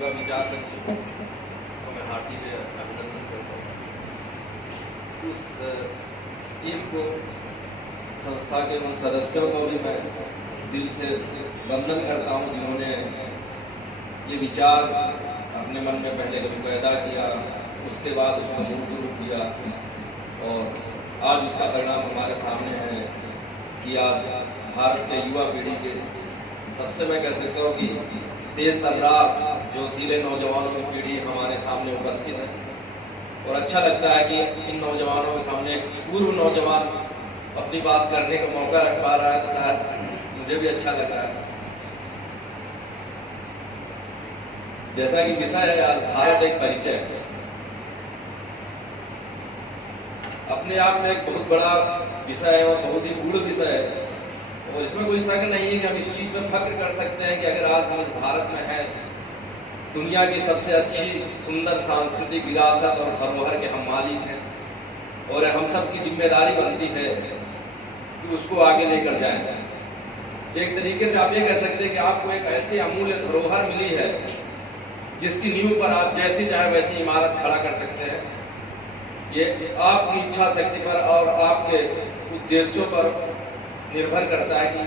युवा विचार मंच को मैं हार्दिक अभिनंदन करता हूँ। उस टीम को, संस्था के उन सदस्यों को भी मैं दिल से वंदन करता हूँ जिन्होंने ये विचार अपने मन में पहले कभी पैदा किया, उसके बाद उसको मूर्त रूप दिया और आज उसका परिणाम हमारे सामने है कि आज भारत के युवा पीढ़ी के सबसे मैं कह सकता हूँ कि तेज तर्रार जो सीले नौजवानों की पीढ़ी हमारे सामने उपस्थित है। और अच्छा लगता है कि इन नौजवानों के सामने एक पूर्व नौजवान अपनी बात करने का मौका रख पा रहा है, तो शायद मुझे भी अच्छा लग रहा है। जैसा कि विषय है आज भारत एक परिचय, अपने आप में एक बहुत बड़ा विषय है और बहुत ही गूढ़ विषय है और इसमें कोई शक नहीं है कि हम इस चीज में फख्र कर सकते हैं कि अगर आज हम इस भारत में हैं, दुनिया की सबसे अच्छी सुंदर सांस्कृतिक विरासत और धरोहर के हम मालिक हैं और हम सब की जिम्मेदारी बनती है कि उसको आगे लेकर जाएं। एक तरीके से आप ये कह सकते हैं कि आपको एक ऐसी अमूल्य धरोहर मिली है जिसकी नींव पर आप जैसी चाहे वैसी इमारत खड़ा कर सकते हैं। ये आपकी इच्छा शक्ति पर और आपके उद्देश्यों पर निर्भर करता है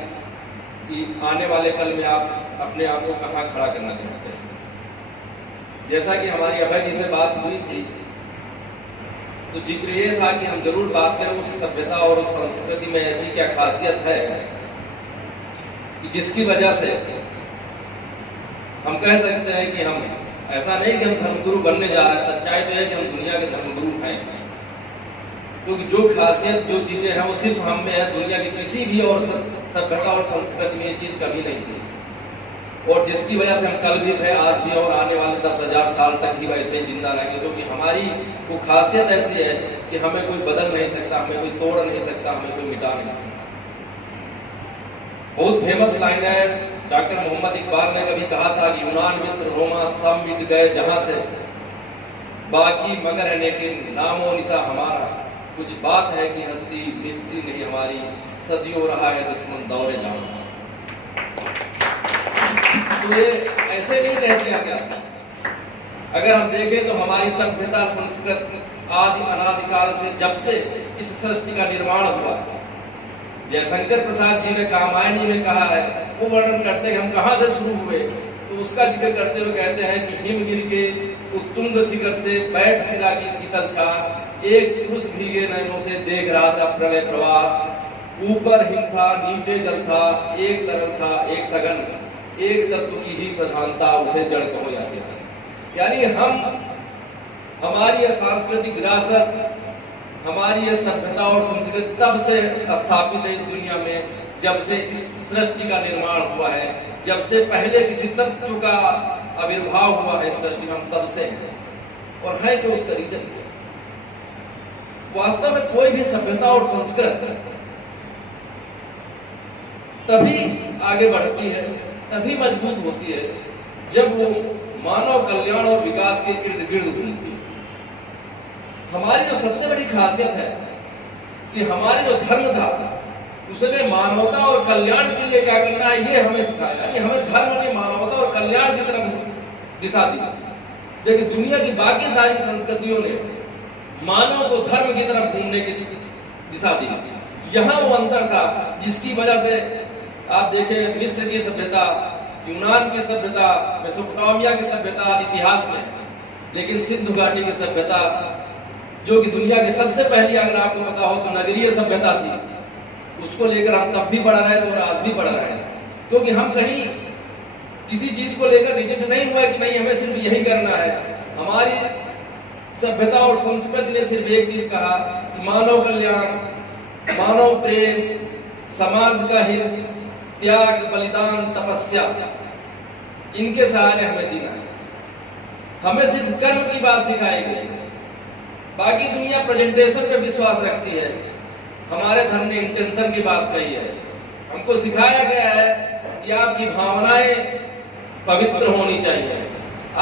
कि आने वाले कल में आप अपने आप को कहाँ खड़ा करना चाहते हैं। जैसा कि हमारी अभय जी से बात हुई थी, तो जिक्र ये था कि हम जरूर बात करें उस सभ्यता और उस संस्कृति में ऐसी क्या खासियत है कि जिसकी वजह से हम कह सकते हैं कि हम ऐसा नहीं कि हम धर्मगुरु बनने जा रहे हैं, सच्चाई तो है कि हम दुनिया के धर्मगुरु हैं, क्योंकि जो खासियत जो चीजें हैं वो सिर्फ हम में है। दुनिया की किसी भी और सभ्यता और संस्कृति में ये चीज कभी नहीं थी और जिसकी वजह से हम कल भी थे, आज भी और आने वाले 10,000 साल तक भी वैसे ही जिंदा रहेंगे, क्योंकि हमारी वो खासियत ऐसी है कि हमें कोई बदल नहीं सकता, हमें कोई तोड़ नहीं सकता, हमें कोई मिटा नहीं सकता। बहुत फेमस लाइन है, डॉक्टर मोहम्मद इकबाल ने कभी कहा था कि यूनान मिस्र रोमा सब मिट गए जहां से, बाकी मगर है लेकिन नामो निशा हमारा, कुछ बात है कि हस्ती मिटती नहीं हमारी, सदियों रहा है दुश्मन दौरे जाना। तो ये ऐसे नहीं कह दिया गया था। अगर हम देखें तो हमारी सभ्यता संस्कृति आदि अनादिकाल से जब से इस सृष्टि का निर्माण हुआ है, जयशंकर प्रसाद जी ने कामायनी में कहा है, वो वर्णन करते हैं हम कहां से शुरू हुए, तो उसका जिक्र करते हुए कहते हैं कि हिमगिर के उत्तुंग शिखर से बैठ शिला की शीतल छा, एक पुरुष भीगे नयनों से देख रहा था प्रलय प्रवाह, ऊपर हिम था नीचे जल था, एक तरल था एक सघन, एक तत्व की ही प्रधानता उसे जड़ कहो या चेतन। यानी हमारी यह सांस्कृतिक विरासत, हमारी यह सभ्यता और संस्कृति तब से स्थापित है इस दुनिया में जब से इस सृष्टि का निर्माण हुआ है, जब से पहले किसी तत्व का आविर्भाव हुआ है इस सृष्टि में, हम तब से हैं और है कि उसका रीजन वास्तव में कोई भी सभ्यता और संस्कृति तभी आगे बढ़ती है, तभी मजबूत होती है जब वो मानव कल्याण और विकास के इर्द गिर्द घूमती है। हमारी जो सबसे बड़ी खासियत है कि हमारे जो धर्म था उसने मानवता और कल्याण के लिए क्या करना है ये हमें सिखाया, यानी हमें धर्म ने मानवता और कल्याण की तरफ दिशा दी, जबकि दुनिया की बाकी सारी संस्कृतियों ने मानव को धर्म की तरफ घूमने की दिशा दी। यहाँ वो अंतर था जिसकी वजह से आप देखें मिस्र की सभ्यता, यूनान की सभ्यता, मेसोपोटामिया की सभ्यता इतिहास में, लेकिन सिंधु घाटी की सभ्यता जो कि दुनिया की सबसे पहली अगर आपको पता हो तो नगरीय सभ्यता थी, उसको लेकर हम तब भी बढ़ रहे थे और आज भी बढ़ रहे हैं, क्योंकि हम कहीं किसी चीज को लेकर रिजिड नहीं हुआ कि नहीं हमें सिर्फ यही करना है। हमारी सभ्यता और संस्कृति ने सिर्फ एक चीज कहा कि मानव कल्याण, मानव प्रेम, समाज का हित, त्याग, बलिदान, तपस्या, इनके सहारे हमें जीना है। हमें सिर्फ कर्म की बात सिखाई गई है, बाकी दुनिया प्रेजेंटेशन पे विश्वास रखती है, हमारे धर्म ने इंटेंशन की बात कही है। हमको सिखाया गया है कि आपकी भावनाएं पवित्र होनी चाहिए,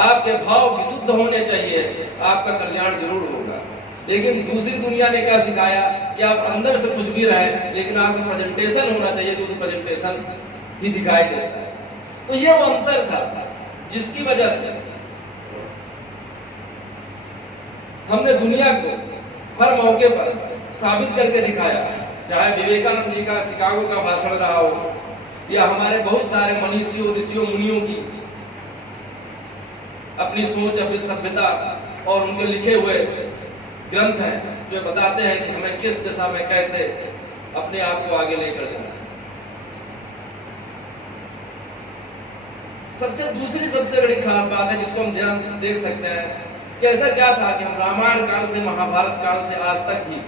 आपके भाव विशुद्ध होने चाहिए, आपका कल्याण जरूर होगा। लेकिन दूसरी दुनिया ने क्या सिखाया कि आप अंदर से कुछ भी रहे लेकिन आपका प्रेजेंटेशन होना चाहिए, क्योंकि प्रेजेंटेशन ही दिखाई देता है। तो ये वो अंतर था जिसकी वजह से हमने दुनिया को हर मौके पर साबित करके दिखाया, चाहे विवेकानंद जी का शिकागो का भाषण रहा हो या हमारे बहुत सारे मनीषियों, ऋषियों, मुनियों की अपनी सोच, अपनी सभ्यता और उनके लिखे हुए ग्रंथ हैं जो बताते हैं कि हमें किस दिशा में कैसे अपने आप को आगे लेकर जाना है। दूसरी सबसे बड़ी खास बात है जिसको हम ध्यान से देख सकते हैं कि ऐसा क्या था कि हम रामायण काल से महाभारत काल से आज तक ही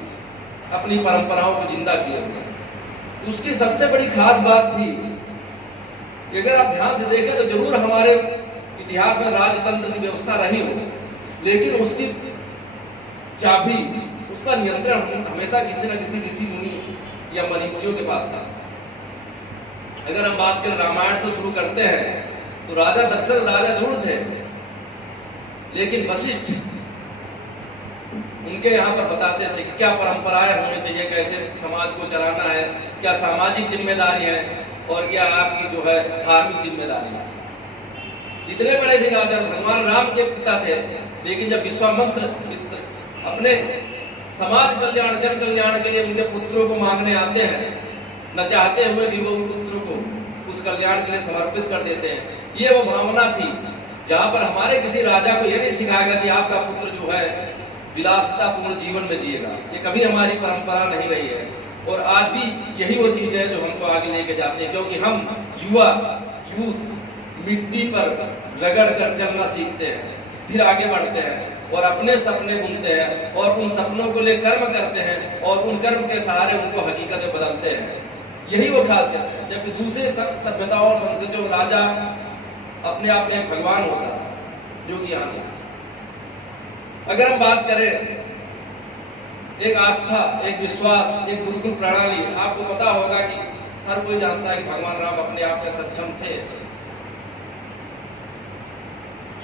अपनी परंपराओं को जिंदा किए हुए। उसकी सबसे बड़ी खास बात थी कि अगर आप ध्यान से देखें तो जरूर हमारे इतिहास में राजतंत्र की व्यवस्था रही हो, लेकिन उसकी चाबी, उसका नियंत्रण हमेशा किसी न किसी मुनि या मनीषियों के पास था। अगर हम बात करें रामायण से शुरू करते हैं तो राजा दशरथ राजा जरूर थे, लेकिन वशिष्ठ उनके यहाँ पर बताते थे कि क्या परंपराएं होनी चाहिए, कैसे समाज को चलाना है, क्या सामाजिक जिम्मेदारी है और क्या आपकी जो है धार्मिक जिम्मेदारी है। जितने बड़े भी राजा भगवान राम के पिता थे, लेकिन जब विश्वामित्र अपने समाज कल्याण, जन कल्याण के लिए उनके पुत्रों को मांगने आते हैं, न चाहते हुए भी वो उन पुत्रों को उस कल्याण के लिए समर्पित कर देते हैं। ये वो भावना थी जहां पर हमारे किसी राजा को यह नहीं सिखाएगा कि आपका पुत्र जो है विलासितापूर्ण जीवन में जिएगा। ये कभी हमारी परंपरा नहीं रही है और आज भी यही वो चीज है जो हमको आगे लेके जाते हैं, क्योंकि हम यूथ मिट्टी पर रगड़ कर चलना सीखते हैं, फिर आगे बढ़ते हैं और अपने सपने बुनते हैं और उन सपनों को ले कर्म करते हैं और उन कर्म के सहारे उनको हकीकत में बदलते हैं। यही वो खासियत है। जबकि दूसरे सभ्यताओं और संस्कृतियों में राजा अपने आप में एक भगवान होता है, जो कि यहाँ नहीं। अगर हम बात करें एक आस्था, एक विश्वास, एक गुरुकुल प्रणाली, आपको पता होगा कि हर कोई जानता है कि भगवान राम अपने आप में सक्षम थे।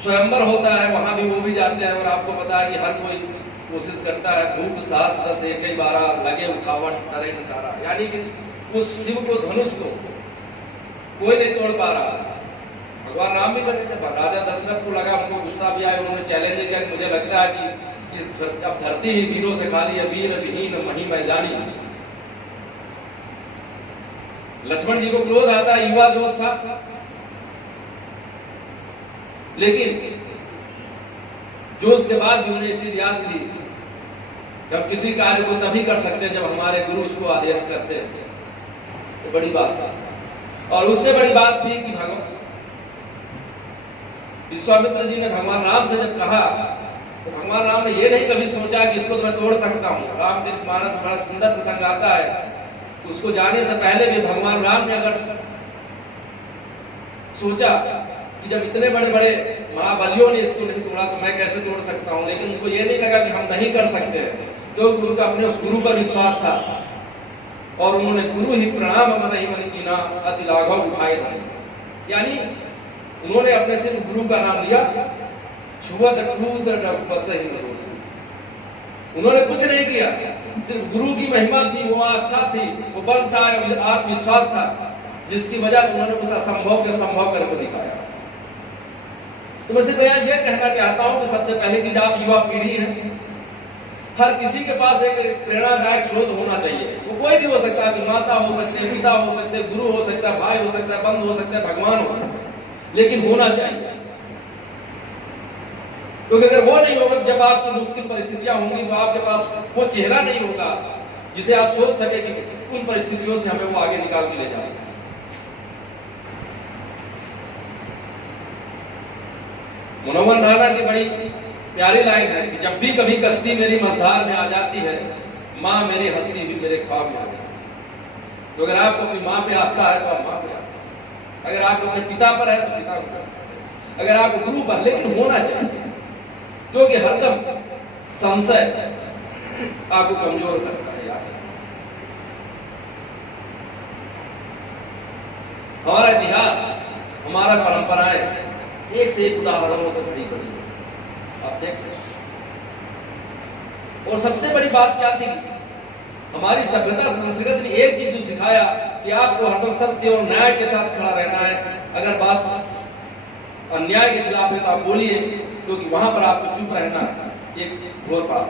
स्वयंवर होता है, वहां भी वो भी जाते हैं और आपको पता है कि हर कोई कोशिश करता है, भूप साहस रस एक ही बारा लगे उठावन करे नकारा, यानी कि उस शिव को, धनुष को कोई नहीं तोड़ पा रहा। भगवान राम भी करते थे। राजा दशरथ को लगा, उनको गुस्सा भी आया, उन्होंने चैलेंज किया कि मुझे लगता है कि अब धरती ही वीरों से खाली है, वीर विहीन मही मैं जानी। लक्ष्मण जी को क्रोध आता, युवा जोश था, लेकिन जोश के बाद भी उन्हें इस चीज याद थी कि हम किसी कार्य को तभी कर सकते हैं जब हमारे गुरु उसको आदेश करते हैं। तो बड़ी बात था। और उससे बड़ी बात थी कि भगवान विश्वामित्र जी ने भगवान राम से जब कहा तो भगवान राम ने यह नहीं कभी सोचा कि इसको तो मैं तोड़ सकता हूँ। रामचरितमानस बड़ा सुंदर प्रसंग आता है, उसको जाने से पहले भी भगवान राम ने अगर सोचा कि जब इतने बड़े बड़े महाबलियों ने इसको नहीं तोड़ा तो मैं कैसे तोड़ सकता हूँ, लेकिन उनको ये नहीं लगा कि हम नहीं कर सकते, क्योंकि उनका अपने उस गुरु पर विश्वास था और उन्होंने गुरु ही प्रणाम मन ही मन की ना अति लाघव उठाए थे, यानी उन्होंने अपने सिर्फ गुरु का नाम लिया। उन्होंने कुछ नहीं किया, सिर्फ गुरु की महिमा थी, वो आस्था थी, वो बल था, आत्मविश्वास था, जिसकी वजह से उन्होंने उस असंभव के संभव करके दिखाया। तो मैं सिर्फ यह कहना चाहता हूं कि सबसे पहली चीज, आप युवा पीढ़ी हैं, हर किसी के पास एक प्रेरणादायक स्रोत होना चाहिए। वो कोई भी हो सकता है, माता हो सकती है, पिता हो सकते हैं, गुरु हो सकता है, भाई हो सकता है, बंधु हो सकता है, भगवान हो सकता है, लेकिन होना चाहिए। क्योंकि अगर वो नहीं होगा, जब आपकी मुश्किल परिस्थितियां होंगी तो आपके पास वो चेहरा नहीं होगा जिसे आप सोच सके कि उन परिस्थितियों से हमें वो आगे निकाल के ले जा सके। मनोहर राणा की बड़ी प्यारी लाइन है कि जब भी कभी कश्ती मेरी मझधार में आ जाती है, माँ मेरी हंसती हुई मेरे ख्वाब में आ जाती है। तो अगर आपको अपनी माँ पे आस्था है तो आप माँ पे आस्था, अगर आपको अपने पिता पर है तो पिता पर आस्था, अगर आपको गुरु पर, लेकिन होना चाहिए, क्योंकि हरदम संशय आपको कमजोर करता है। याद हमारा इतिहास, हमारा परंपराएं एक से एक उदाहरणों से भरी पड़ी आप देख सकते। और सबसे बड़ी बात क्या थी, हमारी सभ्यता संस्कृति ने एक चीज जो सिखाया कि आपको हरदम सत्य और न्याय के साथ खड़ा रहना है। अगर बात अन्याय के खिलाफ है तो आप बोलिए, क्योंकि वहां पर आपको चुप रहना एक घोर पाप।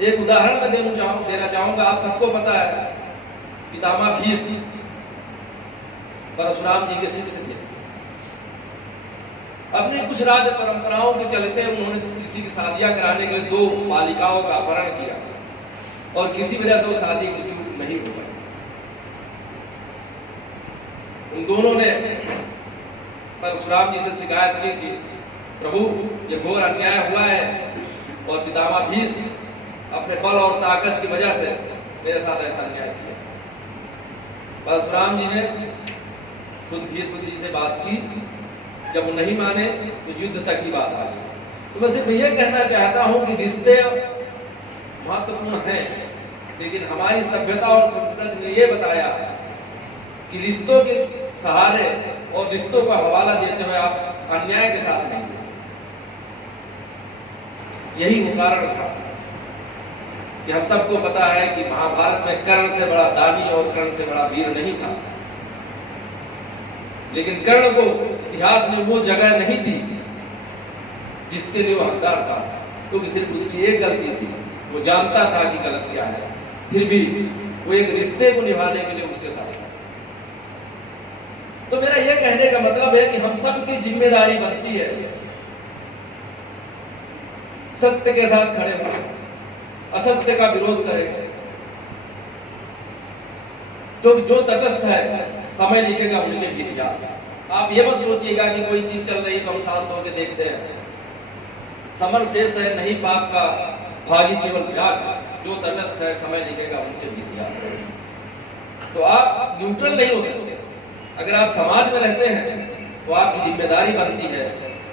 एक उदाहरण मैं देना चाहूंगा। आप सबको पता है पितामह भीष्म परशुराम जी के शिष्य थे। अपनी कुछ राज परंपराओं के चलते उन्होंने किसी की शादियां कराने के लिए 2 बालिकाओं का अपहरण किया और किसी वजह से वो शादी एग्जीक्यूट नहीं हो पाई। उन दोनों ने परशुराम जी से शिकायत की कि प्रभु ये घोर अन्याय हुआ है और पितामह भीष्म अपने बल और ताकत की वजह से मेरे साथ ऐसा अन्याय किया। परशुराम जी ने खुद भीष्म जी से बात की। जब वो नहीं माने तो युद्ध तक की बात आ गई। तो मैं सिर्फ ये कहना चाहता हूं कि रिश्ते महत्वपूर्ण हैं, लेकिन हमारी सभ्यता और संस्कृति ने यह बताया कि रिश्तों के सहारे और रिश्तों का हवाला देते हुए आप अन्याय के साथ नहीं दे सकते। यही वो कारण था कि हम सबको पता है कि महाभारत में कर्ण से बड़ा दानी और कर्ण से बड़ा वीर नहीं था, लेकिन कर्ण को इतिहास ने वो जगह नहीं दी जिसके लिए वो हकदार था, क्योंकि सिर्फ उसकी एक गलती थी। वो जानता था कि गलत क्या है, फिर भी वो एक रिश्ते को निभाने के लिए उसके साथ था। तो मेरा यह कहने का मतलब है कि हम सब की जिम्मेदारी बनती है सत्य के साथ खड़े हों, असत्य का विरोध करें। तो जो तटस्थ है समय लिखेगा उनके भी इतिहास। आप ये मत सोचिएगा कि कोई चीज चल रही है तो हम शांत होकर देखते हैं। समर शेष है नहीं पाप का भागी केवल विराग, जो तटस्थ है समय लिखेगा उनके भी इतिहास। तो आप न्यूट्रल नहीं हो सकते। अगर आप समाज में रहते हैं तो आपकी जिम्मेदारी बनती है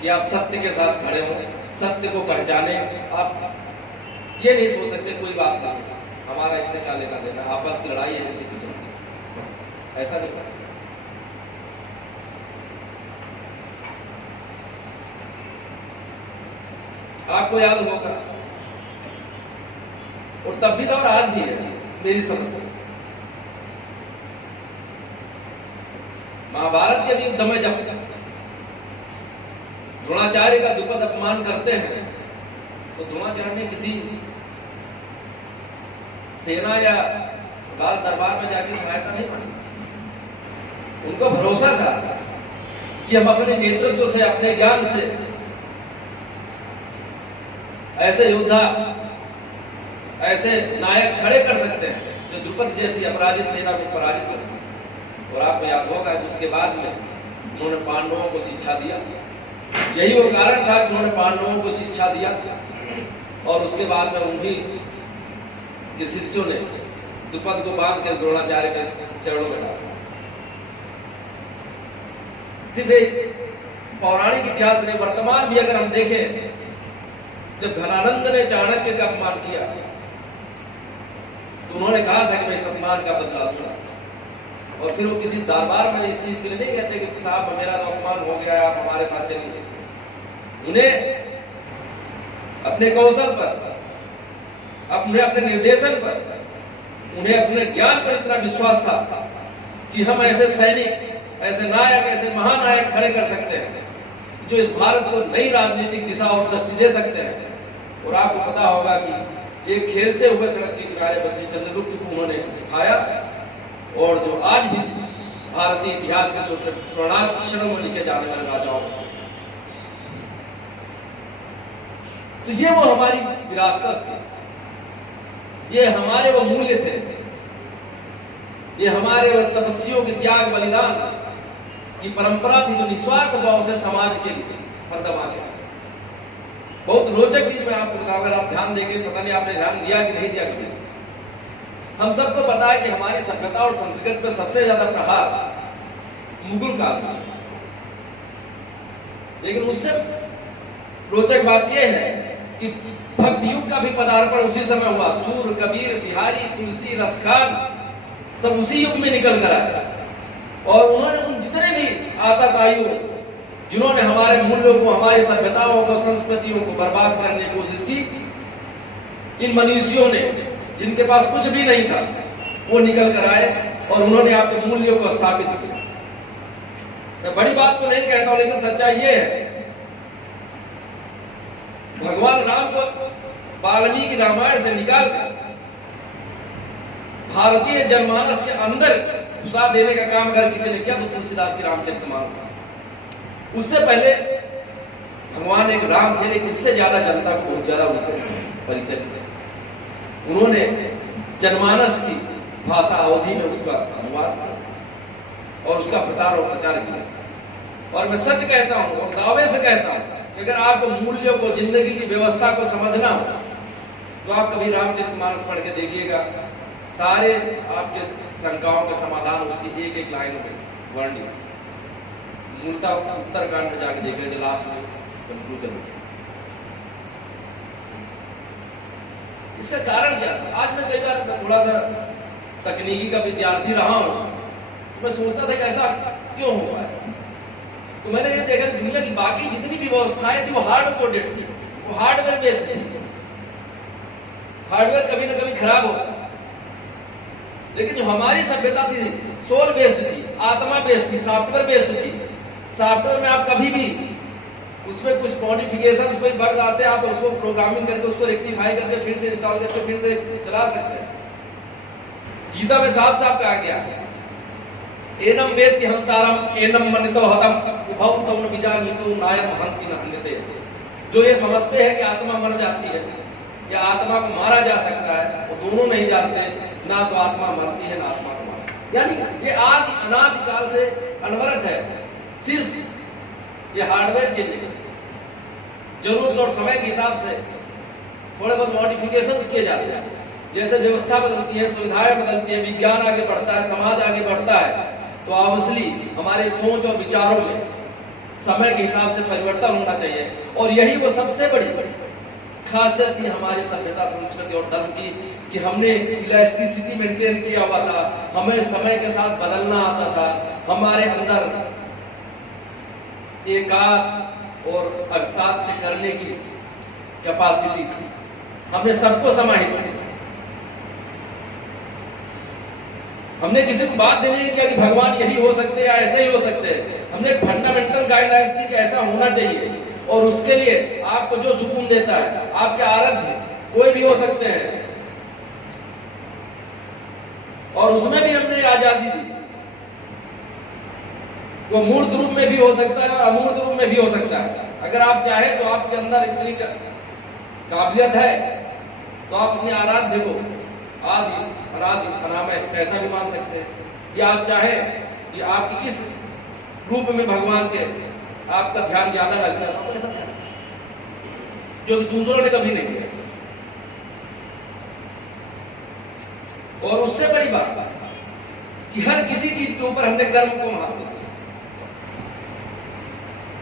कि आप सत्य के साथ खड़े हों, सत्य को पहचाने। आप ये नहीं सोच सकते कोई बात नहीं, हमारा इससे क्या लेना देना, आपस की लड़ाई है, ऐसा नहीं कर सकते। आपको याद होगा, और तब भी था और आज भी है मेरी समझ से, महाभारत के भी युद्ध में जब द्रोणाचार्य का द्रुपद अपमान करते हैं तो द्रोणाचार्य ने किसी सेना या राज दरबार में जाके सहायता नहीं मांगी। उनको भरोसा था कि हम अपने नेतृत्व से, अपने ज्ञान से ऐसे योद्धा, ऐसे नायक खड़े कर सकते हैं जो द्रुपद जैसी अपराजित सेना को पराजित कर सकते। और आपको याद होगा कि उसके बाद में उन्होंने पांडवों को शिक्षा दिया। यही वो कारण था कि उन्होंने पांडवों को शिक्षा दिया और उसके बाद में उन्हीं के शिष्यों ने द्रुपद को बांध कर द्रोणाचार्य के चरणों में डाला। सिर्फ पौराणिक इतिहास में, वर्तमान भी अगर हम देखें, जब घनानंद ने चाणक्य का अपमान किया तो उन्होंने कहा था कि मैं सम्मान का बदला दूंगा। और फिर वो किसी दरबार में इस चीज के लिए नहीं कहते कि साहब मेरा तो अपमान हो गया, आप हमारे साथ चलिए। उन्हें अपने कौशल पर, अपने निर्देशन पर, उन्हें अपने ज्ञान पर इतना विश्वास था कि हम ऐसे सैनिक, ऐसे नायक, ऐसे महानायक खड़े कर सकते हैं जो इस भारत को नई राजनीतिक दिशा और दृष्टि दे सकते हैं। और आपको पता होगा कि एक खेलते हुए सड़क के किनारे बच्चे चंद्रगुप्त को उन्होंने उठाया और जो आज भी भारतीय इतिहास के स्वर्णाक्षरों में लिखे जाने वाले राजाओं में से। तो ये वो हमारी विरासत थी, ये हमारे वो मूल्य थे, ये हमारे वो तपस्वियों के त्याग बलिदान की परंपरा थी जो निस्वार्थ भाव से समाज के लिए हरदम आगे। बहुत रोचक चीज मैं आपको बताऊं, अगर आप ध्यान देंगे, पता नहीं आपने ध्यान दिया कि नहीं दिया कभी। हम सबको पता है कि हमारी सभ्यता और संस्कृति पर सबसे ज्यादा प्रहार मुगल काल था, लेकिन उससे रोचक बात यह है कि भक्त युग का भी पदार्पण उसी समय हुआ। सूर, कबीर, बिहारी, तुलसी, रसखान सब उसी युग में निकल कर आए और उन्होंने उन जितने भी आताताइयों जिन्होंने हमारे मूल्यों को, हमारी सभ्यताओं को, संस्कृतियों को बर्बाद करने की कोशिश की, इन मनीषियों ने, जिनके पास कुछ भी नहीं था, वो निकल कर आए और उन्होंने आपके मूल्यों को स्थापित किया। मैं बड़ी बात तो नहीं कहता हूं, लेकिन सच्चाई ये है भगवान राम को वाल्मीकि रामायण से निकालकर भारतीय जनमानस के अंदर घुसा देने का काम अगर किसी ने किया तो तुलसीदास की रामचरितमानस था। उससे पहले भगवान एक राम थे, लेकिन इससे ज्यादा जनता को बहुत ज्यादा उनसे परिचय थे। उन्होंने जनमानस की भाषा अवधि में उसका अनुवाद किया और उसका प्रसार और प्रचार किया। और मैं सच कहता हूं और दावे से कहता हूं कि अगर आपको मूल्यों को, जिंदगी की व्यवस्था को समझना हो तो आप कभी रामचरितमानस पढ़ के देखिएगा। सारे आपके शंकाओं का समाधान उसकी एक एक लाइन में वर्णित। मूलतः उत्तरकांड में जाके देख लीजिए, लास्ट में कंक्लूजन। इसका कारण क्या था? आज मैं कई बार मैं थोड़ा सा तकनीकी का विद्यार्थी रहा हूं, मैं सोचता था कि ऐसा क्यों हुआ है। तो मैंने ये देखा कि दुनिया की बाकी जितनी भी व्यवस्थाएं थी वो हार्ड कोडेड थी, वो हार्डवेयर बेस्ड थी। हार्डवेयर कभी ना कभी खराब होता, लेकिन जो हमारी सभ्यता थी सोल बेस्ड थी, आत्मा बेस्ड थी, सॉफ्टवेयर बेस्ड थी। सॉफ्टवेयर में आप कभी भी उसमें कुछ मॉडिफिकेशंस, कोई बग्स आते हैं, आप उसको प्रोग्रामिंग करके उसको रेक्टिफाई करके फिर से इंस्टॉल करके फिर से चला सकते हैं। गीता में साफ साफ कहा गया है, एनम वेत्ति हंतारम एनम मनितो हतम उभौ तौ न विजानीतो नायम हंति न हन्यते। जो ये समझते हैं कि आत्मा मर जाती है या आत्मा को मारा जा सकता है, वो दोनों नहीं जानते, ना तो आत्मा मरती है ना आत्मा को मारा। यानी ये आदि अनादि काल से अनवरत है, सिर्फ ये हार्डवेयर चेंज है। जरूरत और समय के हिसाब से थोड़े बहुत मॉडिफिकेशंस किए जाते हैं। जैसे व्यवस्था बदलती है, सुविधाएं बदलती है, विज्ञान आगे बढ़ता है, समाज आगे बढ़ता है, तो ऑब्वियसली हमारे सोच और विचारों में समय के हिसाब से परिवर्तन होना चाहिए। और यही वो सबसे बड़ी खासियत थी हमारी सभ्यता, संस्कृति और धर्म की कि हमने इलास्टिसिटी मेंटेन किया हुआ था, हमें समय के साथ बदलना आता था, हमारे अंदर एकात्म और अभिसाध्य करने की कैपेसिटी थी, हमने सबको समाहित किया। हमने किसी को बाध्य नहीं किया कि भगवान यही हो सकते हैं या ऐसे ही हो सकते हैं। हमने फंडामेंटल गाइडलाइंस दी कि ऐसा होना चाहिए, और उसके लिए आपको जो सुकून देता है, आपके आराध्य कोई भी हो सकते हैं, और उसमें भी हमने आजादी दी। वो मूर्त रूप में भी हो सकता है, अमूर्त रूप में भी हो सकता है। अगर आप चाहें तो आपके अंदर इतनी काबिलियत है तो आप अपने आराध्य को आदि अनादि अनामय कैसा भी मान सकते हैं। या आप चाहें कि आपकी किस रूप में भगवान के आपका ध्यान ज्यादा लगता है तो ऐसा ध्यान, जो दूसरों ने कभी नहीं किया। और उससे बड़ी बात कि हर किसी चीज के ऊपर हमने कर्म को महत्व दिया।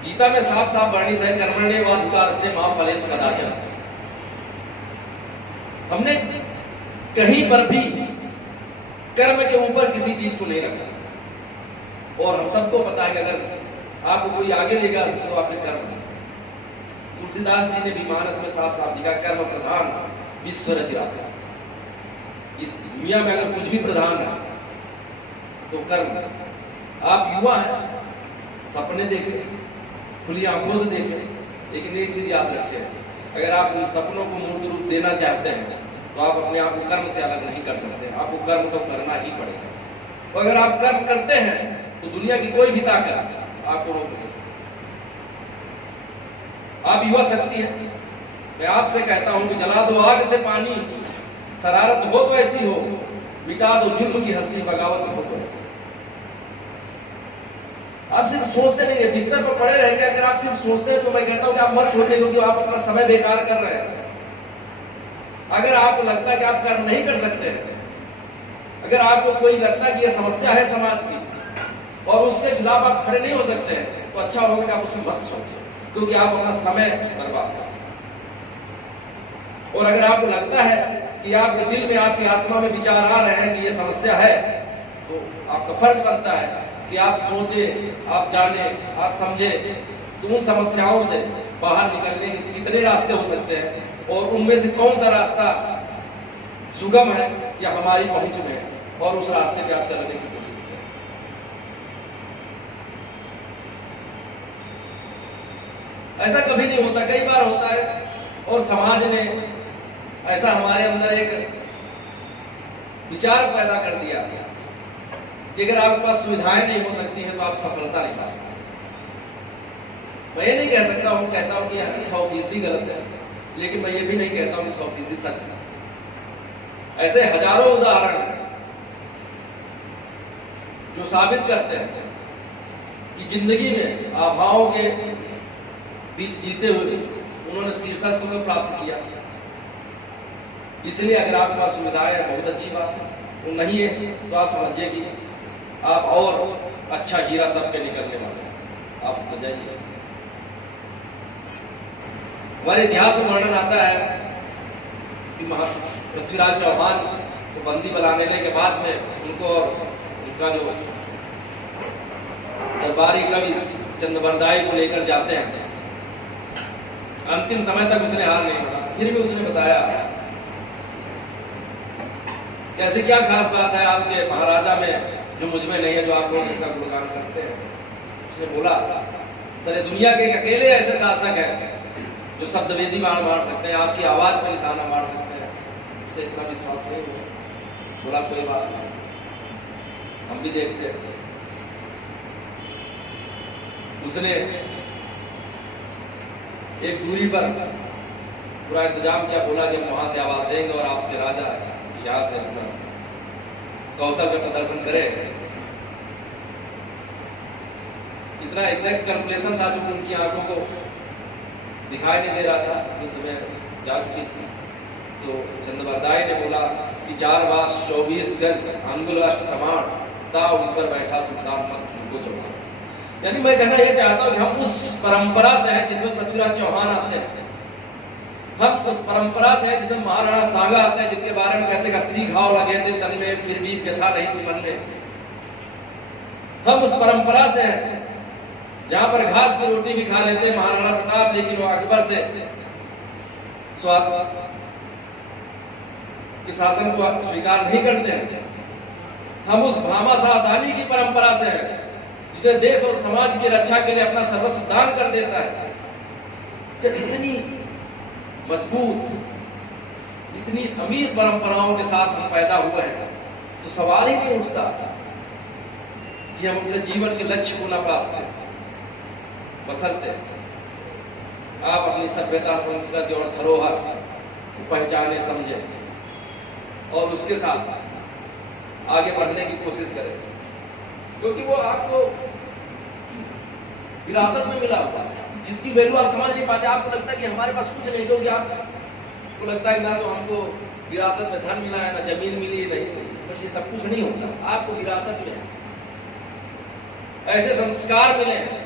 गीता में साफ साफ वर्णित है, कर्मण्येवाधिकारस्ते मा फलेषु कदाचन। हमने कहीं पर भी कर्म के ऊपर किसी चीज को नहीं रखा। और हम सबको पता है कि अगर आपको कोई आगे ले गया तो आपके कर्म। तुलसीदास जी ने भी मानस में साफ साफ लिखा, कर्म प्रधान विश्व रचना। इस दुनिया में अगर कुछ भी प्रधान है तो कर्म। आप युवा हैं, सपने देखें, खुली आंखों से देखें, लेकिन एक चीज याद रखें, अगर आप उन सपनों को मूर्त रूप देना चाहते हैं तो आप अपने आप को कर्म से अलग नहीं कर सकते। आपको कर्म तो करना ही पड़ेगा। तो अगर आप कर्म करते हैं तो दुनिया की कोई भी ताकत आपको रोक नहीं सकती। आप युवा शक्ति है। मैं आपसे कहता हूं कि जला दो आग से पानी, शरारत हो तो ऐसी हो, मिटा दो जुर्म की हस्ती, बगावत हो तो ऐसी। आप सिर्फ सोचते नहीं है, बिस्तर पर पड़े रहेंगे। अगर आप सिर्फ सोचते हैं तो मैं कहता हूं कि आप मत सोचें, क्योंकि आप अपना समय बेकार कर रहे हैं। अगर आपको लगता है कि आप कर्म नहीं कर सकते हैं, अगर आपको कोई लगता है कि यह समस्या है समाज की और उसके खिलाफ आप खड़े नहीं हो सकते हैं, तो अच्छा होगा कि आप उसमें मत सोचें, क्योंकि आप अपना समय बर्बाद करते हैं। और अगर आपको लगता है कि आपके दिल में, आपकी आत्मा में विचार आ रहे हैं कि यह समस्या है, तो आपका फर्ज बनता है कि आप सोचें, आप जानें, आप समझें तो उन समस्याओं से बाहर निकलने के कितने रास्ते हो सकते हैं और उनमें से कौन सा रास्ता सुगम है या हमारी पहुंच में है, और उस रास्ते पे आप चलने की कोशिश करें। ऐसा कभी नहीं होता, कई बार होता है और समाज ने ऐसा हमारे अंदर एक विचार पैदा कर दिया कि अगर आपके पास सुविधाएं नहीं हो सकती हैं तो आप सफलता नहीं पा सकते। मैं ये नहीं कह सकता हूँ, कहता हूँ कि 100% गलत है, लेकिन मैं ये भी नहीं कहता हूँ कि 100% सच है। ऐसे हजारों उदाहरण हैं जो साबित करते हैं कि जिंदगी में आभाओं के बीच जीते हुए उन्होंने शीर्षस्थ को प्राप्त किया। इसलिए अगर आपके पास सुविधाएं है बहुत अच्छी बात है, वो नहीं है तो आप समझिए कि आप और अच्छा हीरा तब के निकलने वाले हैं, आप बजाइए। हमारे इतिहास में वर्णन आता है कि पृथ्वीराज चौहान को बंदी बनाने के बाद में उनको और उनका जो दरबारी कवि चंद्रबरदाई को लेकर जाते हैं। अंतिम समय तक उसने हार नहीं माना, फिर भी उसने बताया कैसे क्या खास बात है आपके महाराजा में जो मुझ में नहीं है, जो आप लोग इसका गुणगान करते हैं। उसने बोला सारे दुनिया के अकेले ऐसे शासक हैं जो शब्दवेदी मार सकते हैं, आपकी आवाज पर निशाना मार सकते हैं। उसे इतना विश्वास नहीं हुआ। बोला कोई बात नहीं, हम भी देखते हैं। उसने एक दूरी पर पूरा इंतजाम किया, बोला कि वहां से आवाज देंगे और आपके राजा यहाँ से अपना कौशल का प्रदर्शन करे। इतना एग्जैक्ट कैलकुलेशन था जो उनकी आंखों को दिखाई नहीं दे रहा था, युद्ध में जा चुकी थी। तो चंद्रबरदाई ने बोला कि 4 बास 24 गज अंगुल अष्ट प्रमाण ता उन पर बैठा सुल्तान मत झुको चौहान। यानी मैं कहना यह चाहता हूं कि हम उस परंपरा से हैं जिसमें पृथ्वीराज चौहान आते हैं, हम उस परंपरा से हैं जिसमें महाराणा सांगा आते हैं, जिनके बारे में कहते हैं 80 घाव लगे थे तन में फिर भी व्यथा नहीं थी मन में। हम उस परंपरा से हैं जहां पर घास की रोटी भी खा लेते हैं महाराणा प्रताप, लेकिन वो अकबर से स्वाद के शासन को स्वीकार नहीं करते हैं। हम उस भामाशाह अदानी की परंपरा से हैं जिसे देश और समाज की रक्षा के लिए अपना सर्वस्व दान कर देता है। जब इतनी मजबूत, इतनी अमीर परंपराओं के साथ हम पैदा हुए हैं तो सवाल ही नहीं उठता कि हम अपने जीवन के लक्ष्य को न पा सकें। बशर्ते आप अपनी सभ्यता, संस्कृति और धरोहर को पहचाने, समझे और उसके साथ आगे बढ़ने की कोशिश करें, क्योंकि वो आपको विरासत में मिला हुआ है जिसकी वैल्यू आप समझ नहीं पाते। आपको लगता है कि हमारे पास कुछ नहीं, क्योंकि आपको लगता है कि ना तो हमको विरासत में धन मिला है, ना जमीन मिली है, नहीं। बस ये सब कुछ नहीं होता, आपको विरासत में ऐसे संस्कार मिले हैं,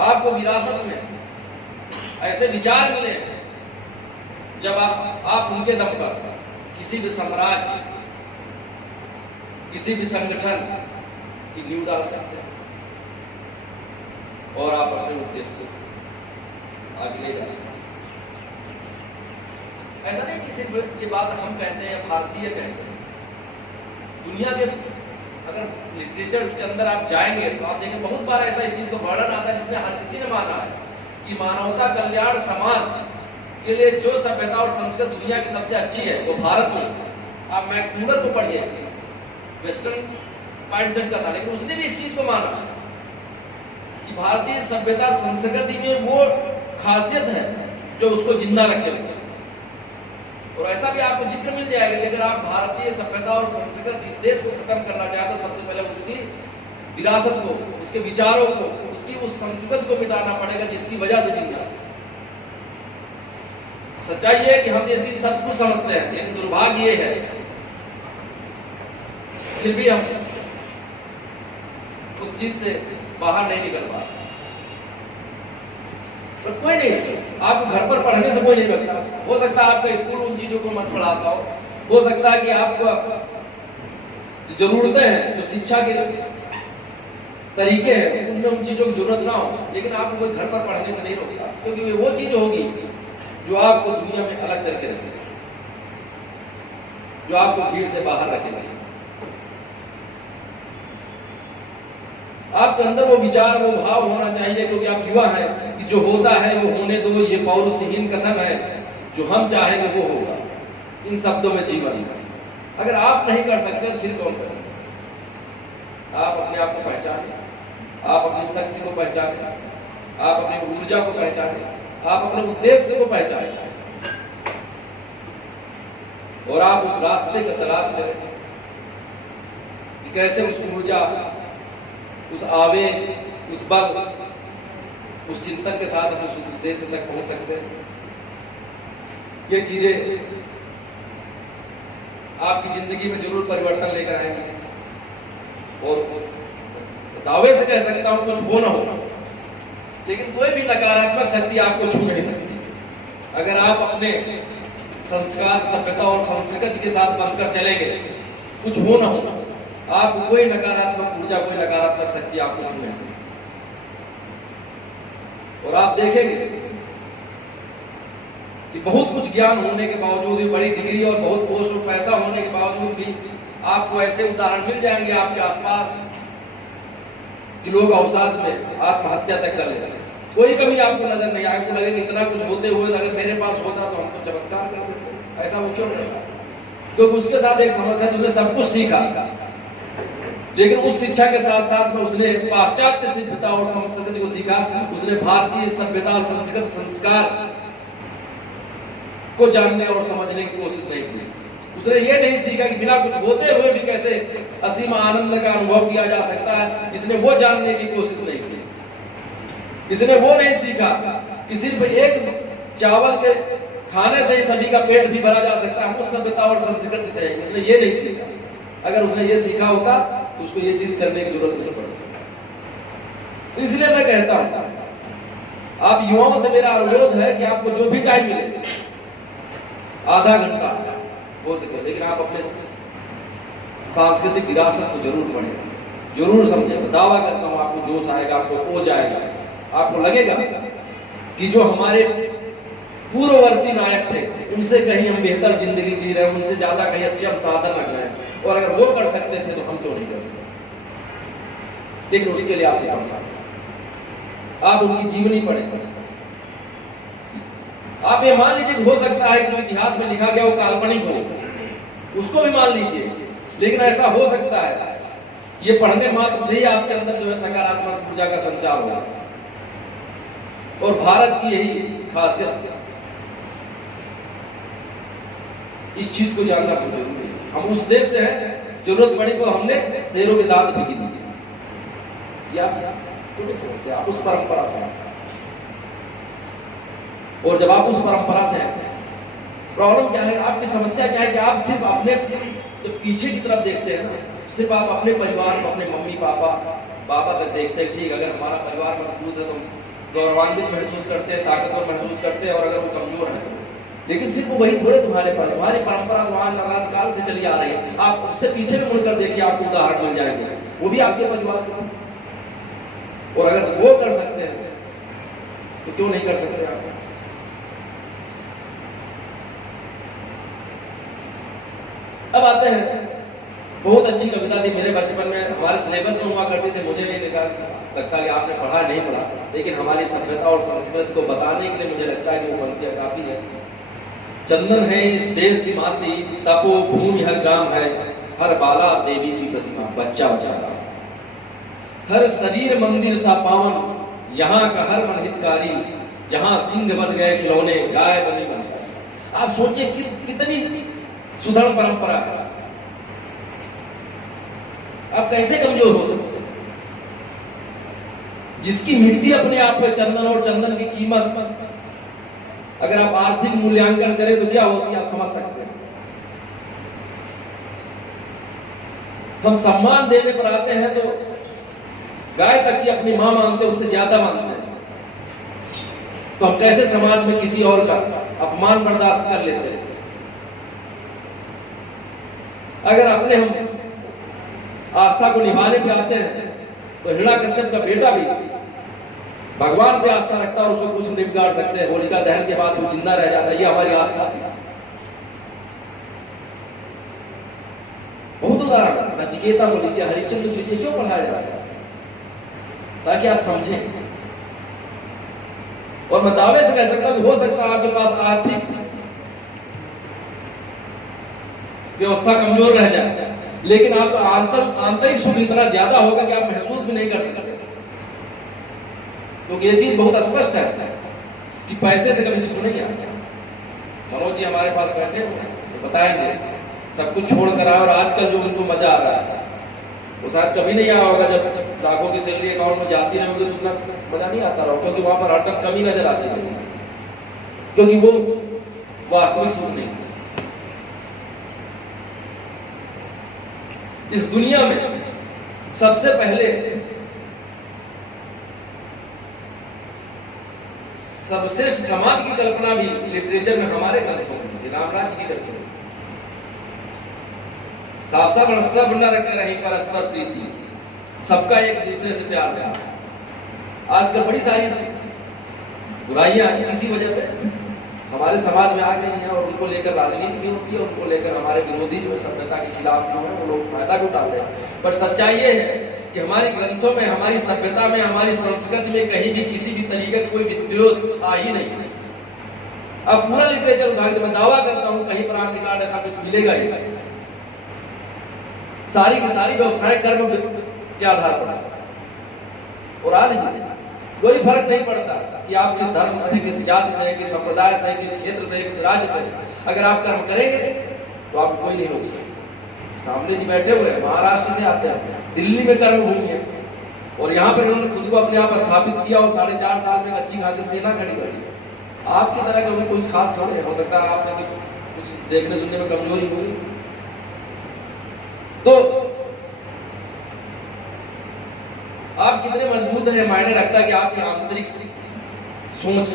आपको विरासत में ऐसे विचार मिले हैं, जब आप उनके दम पर किसी भी साम्राज्य, किसी भी संगठन की नींव डाल सकते हैं और आप अपने उद्देश्य आगे ले जा सकते हैं। ऐसा नहीं कि सिर्फ ये बात हम कहते हैं, भारतीय कहते हैं। दुनिया के अगर लिटरेचर्स के अंदर आप जाएंगे तो आप देखेंगे बहुत बार ऐसा इस चीज को वर्णन आता है जिसमें हर किसी ने माना है कि मानवता कल्याण समाज के लिए जो सभ्यता और संस्कृति दुनिया की सबसे अच्छी है वो भारत में। आप मैक्स मुलर को पढ़िए, वेस्टर्न माइंडसेट का था, लेकिन उसने भी इस चीज को माना कि भारतीय सभ्यता संस्कृति में वो खासियत है जो उसको जिंदा रखे हुए। और ऐसा भी आपको जिक्र मिल जाएगा कि अगर आप भारतीय सभ्यता और संस्कृति इस देश को खत्म करना चाहते हो, सबसे पहले उसकी विरासत को, उसके विचारों को, उसकी उस संस्कृति को मिटाना पड़ेगा जिसकी वजह से जिंदा। सच्चाई है कि हम ये चीज सब कुछ समझते हैं, लेकिन दुर्भाग्य ये है फिर भी हम उस चीज से बाहर नहीं निकल पाते। पर कोई नहीं, आपको घर पर पढ़ने से कोई नहीं रोकता। हो सकता है आपका स्कूल उन चीजों को मत पढ़ाता हो सकता है कि आपको जरूरतें हैं, जो शिक्षा के तरीके हैं, उनमें उन चीजों की जरूरत ना हो, लेकिन आपको कोई घर पर पढ़ने से नहीं रोकता, क्योंकि वो चीज होगी जो आपको दुनिया में अलग करके रखेगी, जो आपको भीड़ से बाहर रखेगी। आपके अंदर वो विचार, वो भाव होना चाहिए, क्योंकि आप युवा हैं। कि जो होता है वो होने दो, ये पौरुषहीन कथन है, जो हम चाहेंगे वो होगा। इन शब्दों में जीवन है। अगर आप नहीं कर सकते तो फिर कौन कर सकते? आप अपने आप को पहचाने, आप अपनी शक्ति को पहचाने, आप अपनी ऊर्जा को पहचाने, आप अपने उद्देश्य को पहचाने और आप उस रास्ते का तलाश करें कि कैसे उस ऊर्जा, उस आवेग, उस बल, उस चिंतन के साथ हम उस उद्देश्य तक पहुंच सकते हैं। ये चीजें आपकी जिंदगी में जरूर परिवर्तन लेकर आएंगे और दावे से कह सकता हूं कुछ हो ना हो, लेकिन कोई भी नकारात्मक शक्ति आपको छू नहीं सकती। अगर आप अपने संस्कार, सभ्यता और संस्कृति के साथ बनकर चलेंगे, कुछ हो ना हो, आपको कोई नकारात्मक ऊर्जा, कोई नकारात्मक शक्ति आपको छू नहीं सकती। और आप देखेंगे कि बहुत कुछ ज्ञान होने के बावजूद भी, बड़ी डिग्री और बहुत पोस्ट और पैसा होने के बावजूद भी आपको ऐसे उदाहरण मिल जाएंगे आपके आसपास कि लोग अवसाद में आत्महत्या तक कर लेते हैं। कोई कमी आपको नजर नहीं आएगी, आपको लगेगा इतना कुछ होते हुए अगर मेरे पास होता तो हमको चमत्कार कर देते। ऐसा वो क्यों नहीं? क्योंकि उसके साथ एक समस्या है, उसने सब कुछ सीखा, लेकिन उस शिक्षा के साथ साथ में उसने पाश्चात्य सभ्यता और संस्कृति को सीखा। उसने भारतीय सभ्यता, संस्कृत, संस्कार को जानने और समझने की कोशिश नहीं की। उसने ये नहीं सीखा कि बिना कुछ होते हुए भी कैसे असीम आनंद का अनुभव किया जा सकता है। इसने वो जानने की कोशिश नहीं की। इसने वो नहीं सीखा कि सिर्फ एक चावल के खाने से ही सभी का पेट भी भरा जा सकता है, उस सभ्यता और संस्कृति से। उसने ये नहीं सीखा। अगर उसने ये सीखा होता तो उसको ये चीज करने की जरूरत नहीं पड़ती। इसलिए मैं कहता हूं, आप युवाओं से मेरा अनुरोध है कि आपको जो भी टाइम मिले, आधा घंटा हो सके, लेकिन आप अपने सांस्कृतिक विरासत को जरूर पढ़ें, जरूर समझें। दावा करता हूं आपको जोश आएगा, आपको खो जाएगा, आपको लगेगा कि जो हमारे पूर्ववर्ती नायक थे उनसे कहीं हम बेहतर जिंदगी जी रहे हैं, उनसे ज्यादा कहीं अच्छे हम साधन रख रहे हैं, और अगर वो कर सकते थे तो हम क्यों नहीं कर सकते? लेकिन उसके लिए आपको पढ़ना, आप उनकी जीवनी पढ़ें। आप ये मान लीजिए हो सकता है कि जो इतिहास में लिखा गया वो काल्पनिक हो, उसको भी मान लीजिए, लेकिन ऐसा हो सकता है ये पढ़ने मात्र से ही आपके अंदर जो है सकारात्मक ऊर्जा का संचार होगा। और भारत की यही खासियत है, इस चीज को जानना बहुत जरूरी है। हम उस देश से हैं, जरूरत पड़ी तो हमने शेरों के दांत भी गिने। ये आप क्यों नहीं समझते? आप उस परंपरा से, और जब आप उस परंपरा से हैं, प्रॉब्लम क्या है, आपकी समस्या क्या है कि आप सिर्फ अपने जब पीछे की तरफ देखते हैं ना, सिर्फ आप अपने परिवार को, अपने मम्मी पापा बाबा तक देखते हैं। ठीक, अगर हमारा परिवार मजबूत है तो गौरवान्वित महसूस करते हैं, ताकतवर महसूस करते हैं, और अगर वो कमजोर है, लेकिन सिर्फ वही थोड़े तुम्हारी परंपरा तुम्हारे काल से चली आ रही है। आप उससे पीछे भी मुड़कर देखिए, आपको उदाहरण मिल जाएंगे, वो भी आपके परिवार के। और अगर वो कर सकते हैं तो क्यों नहीं कर सकते आप? अब आते हैं, बहुत अच्छी कविता थी मेरे बचपन में, हमारे सिलेबस में हुआ करती थी। मुझे नहीं लगता कि आपने पढ़ा नहीं पढ़ा, लेकिन हमारी सभ्यता और संस्कृति को बताने के लिए मुझे लगता है कि वो पंक्तियां काफी है। चंदन है इस देश की माटी, तपो भूमि हर ग्राम है, हर बाला देवी की प्रतिमा, बच्चा बच्चा का हर शरीर मंदिर सा पावन, यहाँ का हर मन हितकारी, जहाँ सिंह बन गए खिलौने, गाय बनी बनी। आप सोचिए कितनी सुदृढ़ परंपरा है। आप कैसे कमजोर हो सकते हैं? जिसकी मिट्टी अपने आप में चंदन, और चंदन की कीमत अगर आप आर्थिक मूल्यांकन करें तो क्या होती है, आप समझ सकते हैं। हम सम्मान देने पर आते हैं तो गाय तक की अपनी मां मानते हैं, उससे ज्यादा मानते हैं। तो हम कैसे समाज में किसी और का अपमान बर्दाश्त कर लेते हैं? अगर अपने हम आस्था को निभाने पे आते हैं तो हिरण्याकश्यप का बेटा भी भगवान पे आस्था रखता है और उसको कुछ नहीं बिगाड़ सकते। होलिका दहन के बाद वो जिंदा रह जाता है, ये हमारी आस्था थी। बहुत उदाहरण, नचिकेता को लीजिए, हरिश्चंद्र को लीजिए, क्यों पढ़ाया जाता है? ताकि आप समझें और मैं दावे से कह सकता हूं, हो सकता है आपके पास आर्थिक व्यवस्था कमजोर रह जाए, लेकिन आपका आंतरिक सुख इतना ज्यादा होगा कि आप महसूस भी नहीं कर सकते। क्योंकि ये चीज बहुत स्पष्ट है कि पैसे से कभी सुख नहीं आता। मनोज जी हमारे पास बैठे हुए हैं, तो बताएंगे सब कुछ छोड़ कर आए, और आजकल जो उनको मजा आ रहा है वो शायद कभी नहीं आया होगा। जब लाखों की सैलरी अकाउंट में जाती रहेगी तो उतना मजा नहीं आता रहा, क्योंकि वहां पर हरदम कमी नजर आती है, क्योंकि वो वास्तविक सुख नहीं। इस दुनिया में सबसे पहले सर्वश्रेष्ठ समाज की कल्पना भी लिटरेचर में हमारे ग्रंथों में थी, रामराज जी की कल्पना। साफ साफ सब न रही परस्पर प्रीति, सबका एक दूसरे से प्यार था। आजकल बड़ी सारी बुराइयां किसी वजह से हमारे समाज में आ गई हैं, और उनको लेकर राजनीति भी होती है, उनको लेकर हमारे विरोधी जो सभ्यता के खिलाफ जो है वो लोग फायदा भी उठाते हैं। पर सच्चाई ये है कि हमारी ग्रंथों में, हमारी सभ्यता में, हमारी संस्कृति में कहीं भी किसी भी तरीके का कोई विद्वेष था ही नहीं। अब पूरा लिटरेचर उठा के मैं दावा करता हूं कहीं पर आप रिकॉर्ड ऐसा कुछ मिलेगा ही नहीं। सारी की सारी व्यवस्थाएं कर्म के आधार पर, और आज भी कोई फर्क नहीं पड़ता कि आप किस धर्म से, किस जाति से, किस संप्रदाय से, किस क्षेत्र से, किस राज्य से, अगर आप कर्म करेंगे तो आपको कोई नहीं रोक सकता। सामने जी बैठे हुए महाराष्ट्र से आते हैं, दिल्ली में कर्म भूमि है, और यहाँ पर इन्होंने खुद को अपने आप स्थापित किया, और 4.5 साल में अच्छी खासी सेना खड़ी करी। आपकी तरह के उन्हें कुछ खास थोड़े हो सकता है, आप में से कुछ देखने सुनने में कमजोरी होगी। तो आप कितने मजबूत हैं मायने रखता है कि आपकी आंतरिक सोच,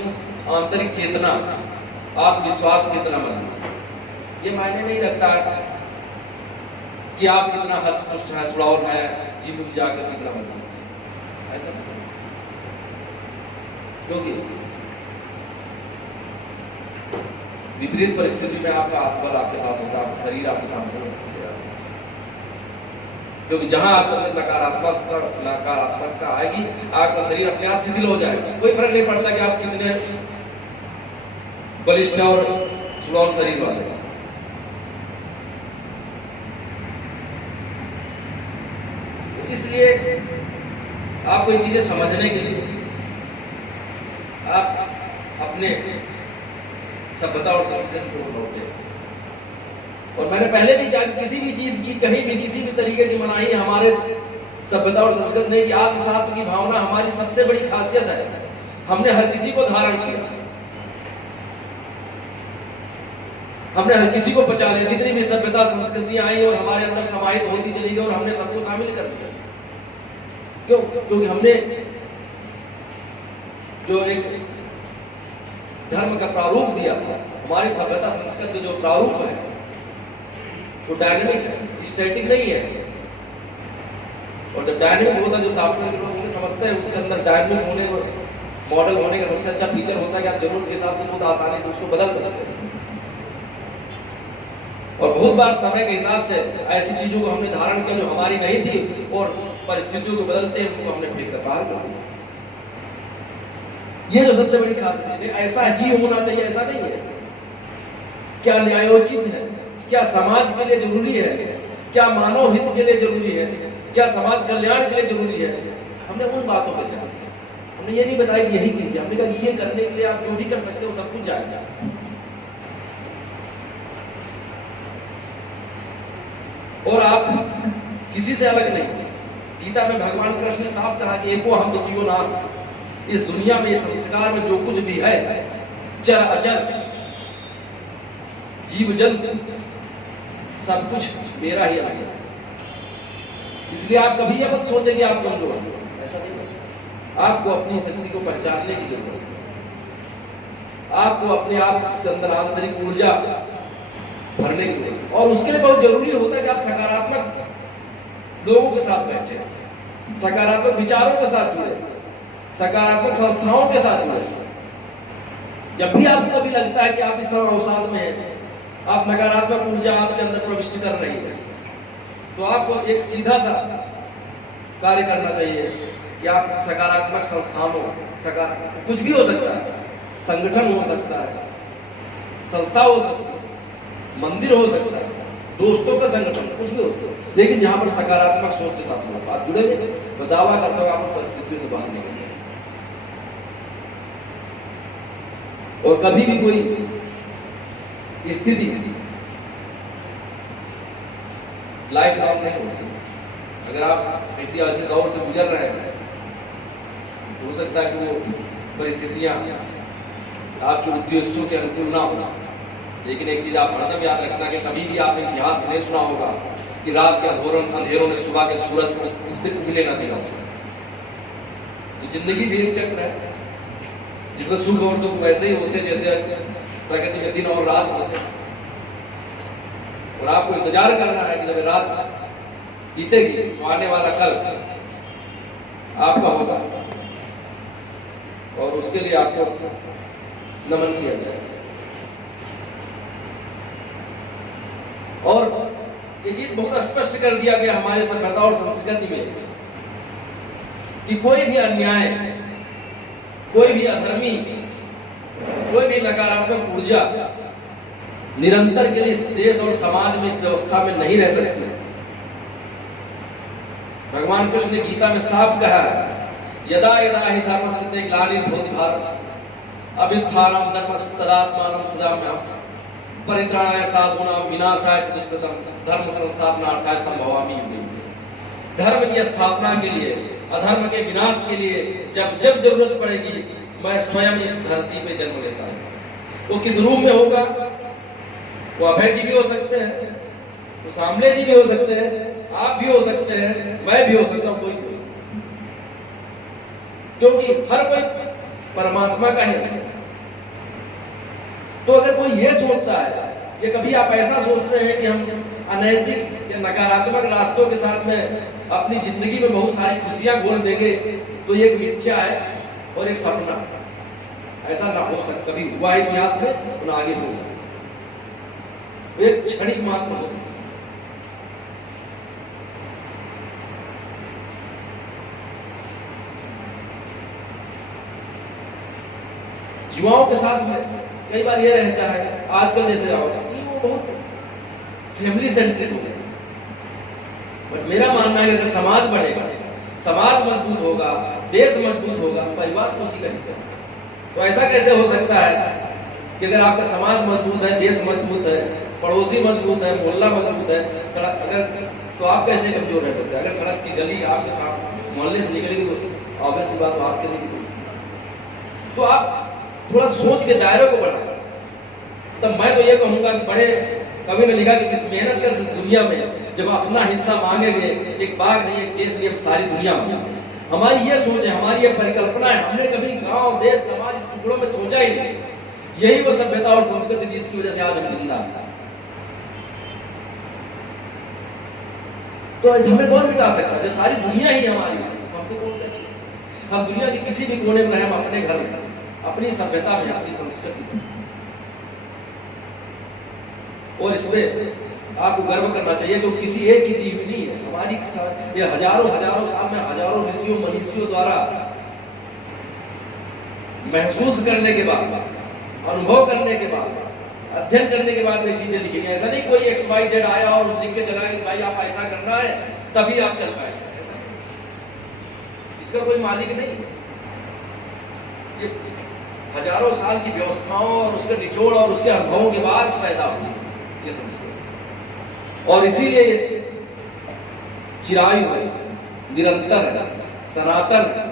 आंतरिक चेतना, आत्मविश्वास कितना मजबूत है। ये मायने नहीं रखता कि आप कितना हष्ट-पुष्ट हैं, सुड़ौल हैं, जिम जाकर कितना मजबूत है, ऐसा नहीं। क्योंकि विपरीत परिस्थिति में आपका आत्मा आपके साथ होता है, आपका शरीर आपके साथ होता है। क्योंकि जहां आपके अंदर नकारात्मकता आएगी, आपका शरीर अपने आप शिथिल हो जाएगा। कोई फर्क नहीं पड़ता कि आप कितने बलिष्ठ और सुडौल शरीर वाले हैं। इसलिए आपको ये चीजें समझने के लिए आप अपने सभ्यता और संस्कृति को लौटे। और मैंने पहले भी कहा किसी भी चीज की, कहीं भी किसी भी तरीके की मनाही हमारे सभ्यता और संस्कृति ने कि आत्मसात्व की भावना हमारी सबसे बड़ी खासियत है। हमने हर किसी को धारण किया, हमने हर किसी को पचा लिया। जितनी भी सभ्यता संस्कृतियां आई और हमारे अंदर समाहित होती चली गई, और हमने सबको शामिल कर लिया। क्यों? क्योंकि हमने जो एक धर्म का प्रारूप दिया था, हमारी सभ्यता संस्कृति जो प्रारूप है वो डायनेमिक है, स्टैटिक नहीं है। और जब डायनेमिक होता है, जो सॉफ्टवेयर लोग समझते हैं, उसके अंदर डायनेमिक होने को, मॉडल होने का सबसे अच्छा फीचर होता है कि आप जरूरत के हिसाब से बहुत आसानी से उसको बदल सकते हैं। और बहुत बार समय के हिसाब से ऐसी चीजों को हमने धारण किया जो हमारी नहीं थी, और परिस्थितियों को बदलते हैं उनको हमने फेंक कर बाहर कर दिया। ये जो सबसे बड़ी खासियत है, ऐसा ही होना चाहिए ऐसा नहीं है। क्या न्यायोचित है, क्या समाज के लिए जरूरी है, क्या मानव हित के लिए जरूरी है, क्या समाज कल्याण के लिए जरूरी है, हमने उन बातों पर ध्यान दिया। हमने ये नहीं बताया कि यही कीजिए, हमने कहा कि ये करने के लिए आप जो भी कर सकते हो सब कुछ जायज। और आप किसी से अलग नहीं। गीता में भगवान कृष्ण ने साफ कहा कि एको हम जीवो नास्ति। इस दुनिया में, इस संस्कार में जो कुछ भी है, चर अचर, जीव जंतु, सब कुछ मेरा ही अंश है। इसलिए आप कभी यह मत सोचें कि आप कमजोर हैं, ऐसा नहीं है। आपको अपनी शक्ति को पहचानने की जरूरत है। आपको अपने आप के अंदर आंतरिक ऊर्जा भरने की जरूरत है। और उसके लिए बहुत जरूरी होता है कि आप सकारात्मक लोगों के साथ बैठे, सकारात्मक विचारों के साथ जुड़े, सकारात्मक संस्थाओं के साथ जुड़े। जब भी आपको कभी लगता है कि आप इस समय अवसाद में हैं, आप नकारात्मक ऊर्जा आपके अंदर प्रविष्ट कर रही है, तो आपको एक सीधा सा कार्य करना चाहिए कि आप सकारात्मक संस्थानों, कुछ भी हो सकता है, संगठन हो सकता है, संस्था हो सकती है, मंदिर हो सकता है, दोस्तों का संगठन, कुछ भी हो सकता है, लेकिन यहाँ पर सकारात्मक सोच के साथ लोग आप जुड़ेंगे तो दावा करता हूँ आप परिस्थितियों से बाहर निकलेंगे। और कभी भी कोई स्थिति लाइफ लॉन्ग नहीं होती। अगर आप किसी ऐसे दौर से गुजर रहे हैं तो हो सकता है कि वो परिस्थितियां आपके उद्देश्यों के अनुकूल ना हो, लेकिन एक चीज आप हरदम याद रखना कि कभी भी आपने इतिहास में नहीं सुना होगा कि रात के अंधेरों ने सुबह के सूरज को उगने ना दिया। तो जिंदगी भी एक चक्र है जिसमें सुख और दुख वैसे ही होते जैसे प्रकृति में दिन और रात होते हैं, और आपको इंतजार करना है कि जब रात बीतेगी तो आने वाला कल आपका होगा, और उसके लिए आपको नमन किया जाए। और ये चीज बहुत स्पष्ट कर दिया गया हमारे सभ्यता और संस्कृति में कि कोई भी अन्याय, कोई भी अधर्मी, कोई भी नकारात्मक ऊर्जा निरंतर के लिए इस देश और समाज में, इस व्यवस्था में नहीं रह सकती। भगवान कृष्ण ने गीता में साफ कहा है, यदा यदा हि धर्मस्य ग्लानिर्भवति भारत अभ्युत्थानं धर्मस्य तदात्मानं सृजाम्यहम् परित्राणाय साधूनां विनाशाय च दुष्कृतं धर्म संस्थापनार्थाय संभवामि युगे युगे। धर्म की स्थापना के लिए, अधर्म के विनाश के लिए जब जब जरूरत पड़ेगी मैं स्वयं इस धरती पे जन्म लेता हूं। वो किस रूप में होगा? वो अभय जी भी हो सकते हैं, वो सामले जी भी हो सकते हैं, आप भी हो सकते हैं, मैं भी हो सकता हूं, कोई भी हो सकता है, क्योंकि हर कोई परमात्मा का ही अंश है। तो अगर कोई ये सोचता है कि कभी आप ऐसा सोचते हैं कि हम अनैतिक या नकारात्मक रास्तों के साथ में अपनी जिंदगी में बहुत सारी खुशियां घोल देंगे, तो ये एक मिथ्या है और एक सपना। ऐसा ना हो सकता, कभी हुआ इतिहास में तो ना आगे होगा, एक क्षणिक मात्र हो सकता। युवाओं के साथ में कई बार ये रहता है आजकल जैसे आओ कि वो बहुत फैमिली सेंट्रिक हो गए, बट मेरा मानना है कि अगर समाज बढ़ेगा, समाज मजबूत होगा, देश मजबूत होगा, परिवार तो उसी का हिस्सा है। तो ऐसा कैसे हो सकता है कि अगर आपका समाज मजबूत है, देश मजबूत है, पड़ोसी मजबूत है, मोहल्ला मजबूत है, सड़क अगर, तो आप कैसे कमजोर रह सकते हैं? अगर सड़क की गली आपके साथ मोहल्ले से निकलेगी तो ऑब्वियस सी बात आपके लिए। तो आप थोड़ा सोच के दायरे को बढ़ाएं। तब मैं तो ये कहूंगा कि बड़े कवि ने लिखा कि इस मेहनत के दुनिया में जब अपना हिस्सा मांगेंगे, एक बाघ नहीं, एक देश नहीं, सारी दुनिया मांगेंगे। हमारी ये सोच है, हमारी ये परिकल्पना है। हमने कभी गांव, देश, समाज इस टुकड़ों में सोचा ही नहीं। यही वो सभ्यता और संस्कृति जिसकी वजह से आज हम जिंदा हैं। तो हमें कौन मिटा सकता है जब सारी दुनिया ही हमारी है? हमसे कौन क्या चीज? हम दुनिया के किसी भी कोने में रहे, हम अपने घर में, अपनी सभ्यता में, अपनी संस्कृति में, और इसमें आपको गर्व करना चाहिए। तो किसी एक की दी हुई नहीं है, हमारी ये हजारों साल में हजारों ऋषियों मनीषियों द्वारा महसूस करने के बाद, अनुभव करने के बाद, अध्ययन करने के बाद ये चीजें लिखी गई। ऐसा नहीं कोई XYZ आया और लिख के चला गया भाई आप ऐसा करना है तभी आप चल पाएंगे, ऐसा इसका कोई मालिक नहीं। ये हजारों साल की व्यवस्थाओं और उसके निचोड़ और उसके अनुभवों के बाद पैदा हुई ये संस्कृति, और इसीलिए चिरायु है, निरंतर है, सनातन है।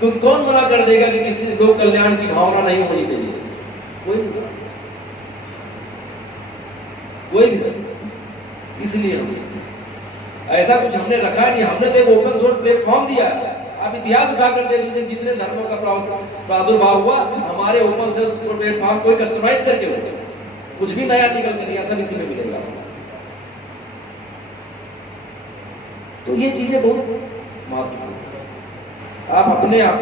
तो कौन मना कर देगा कि किसी लोक कल्याण की भावना नहीं होनी चाहिए? कोई नहीं। इसलिए ऐसा कुछ हमने रखा नहीं, हमने तो एक ओपन सोर्स प्लेटफॉर्म दिया है। आप इतिहास उठाकर देख लीजिए, जितने धर्मों का प्रादुर्भाव हुआ हमारे ओपन सोर्स प्लेटफॉर्म कोई कस्टमाइज करके हो गया, कुछ भी नया निकल कर ऐसा इसी में मिलेगा। तो ये चीजें बहुत महत्वपूर्ण, आप अपने आप,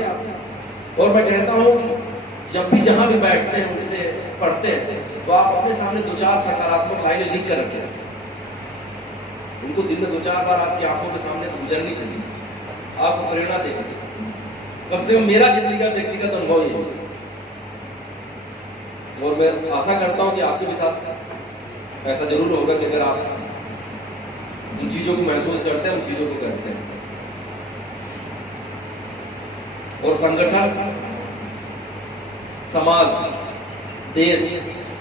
और मैं कहता हूं कि जब भी जहां भी बैठते हैं, उठते हैं, पढ़ते हैं, तो आप अपने सामने 2-4 सकारात्मक लाइनें लिख कर रखें। उनको दिन में 2-4 बार आपकी आंखों के सामने से गुजरनी चाहिए, आपको प्रेरणा देगी। कम से कम मेरा जिंदगी का व्यक्तिगत अनुभव ये है। और मैं आशा करता हूं कि आपके भी साथ ऐसा जरूर होगा कि अगर आप उन चीजों को महसूस करते हैं, उन चीजों को करते हैं। और संगठन, समाज, देश,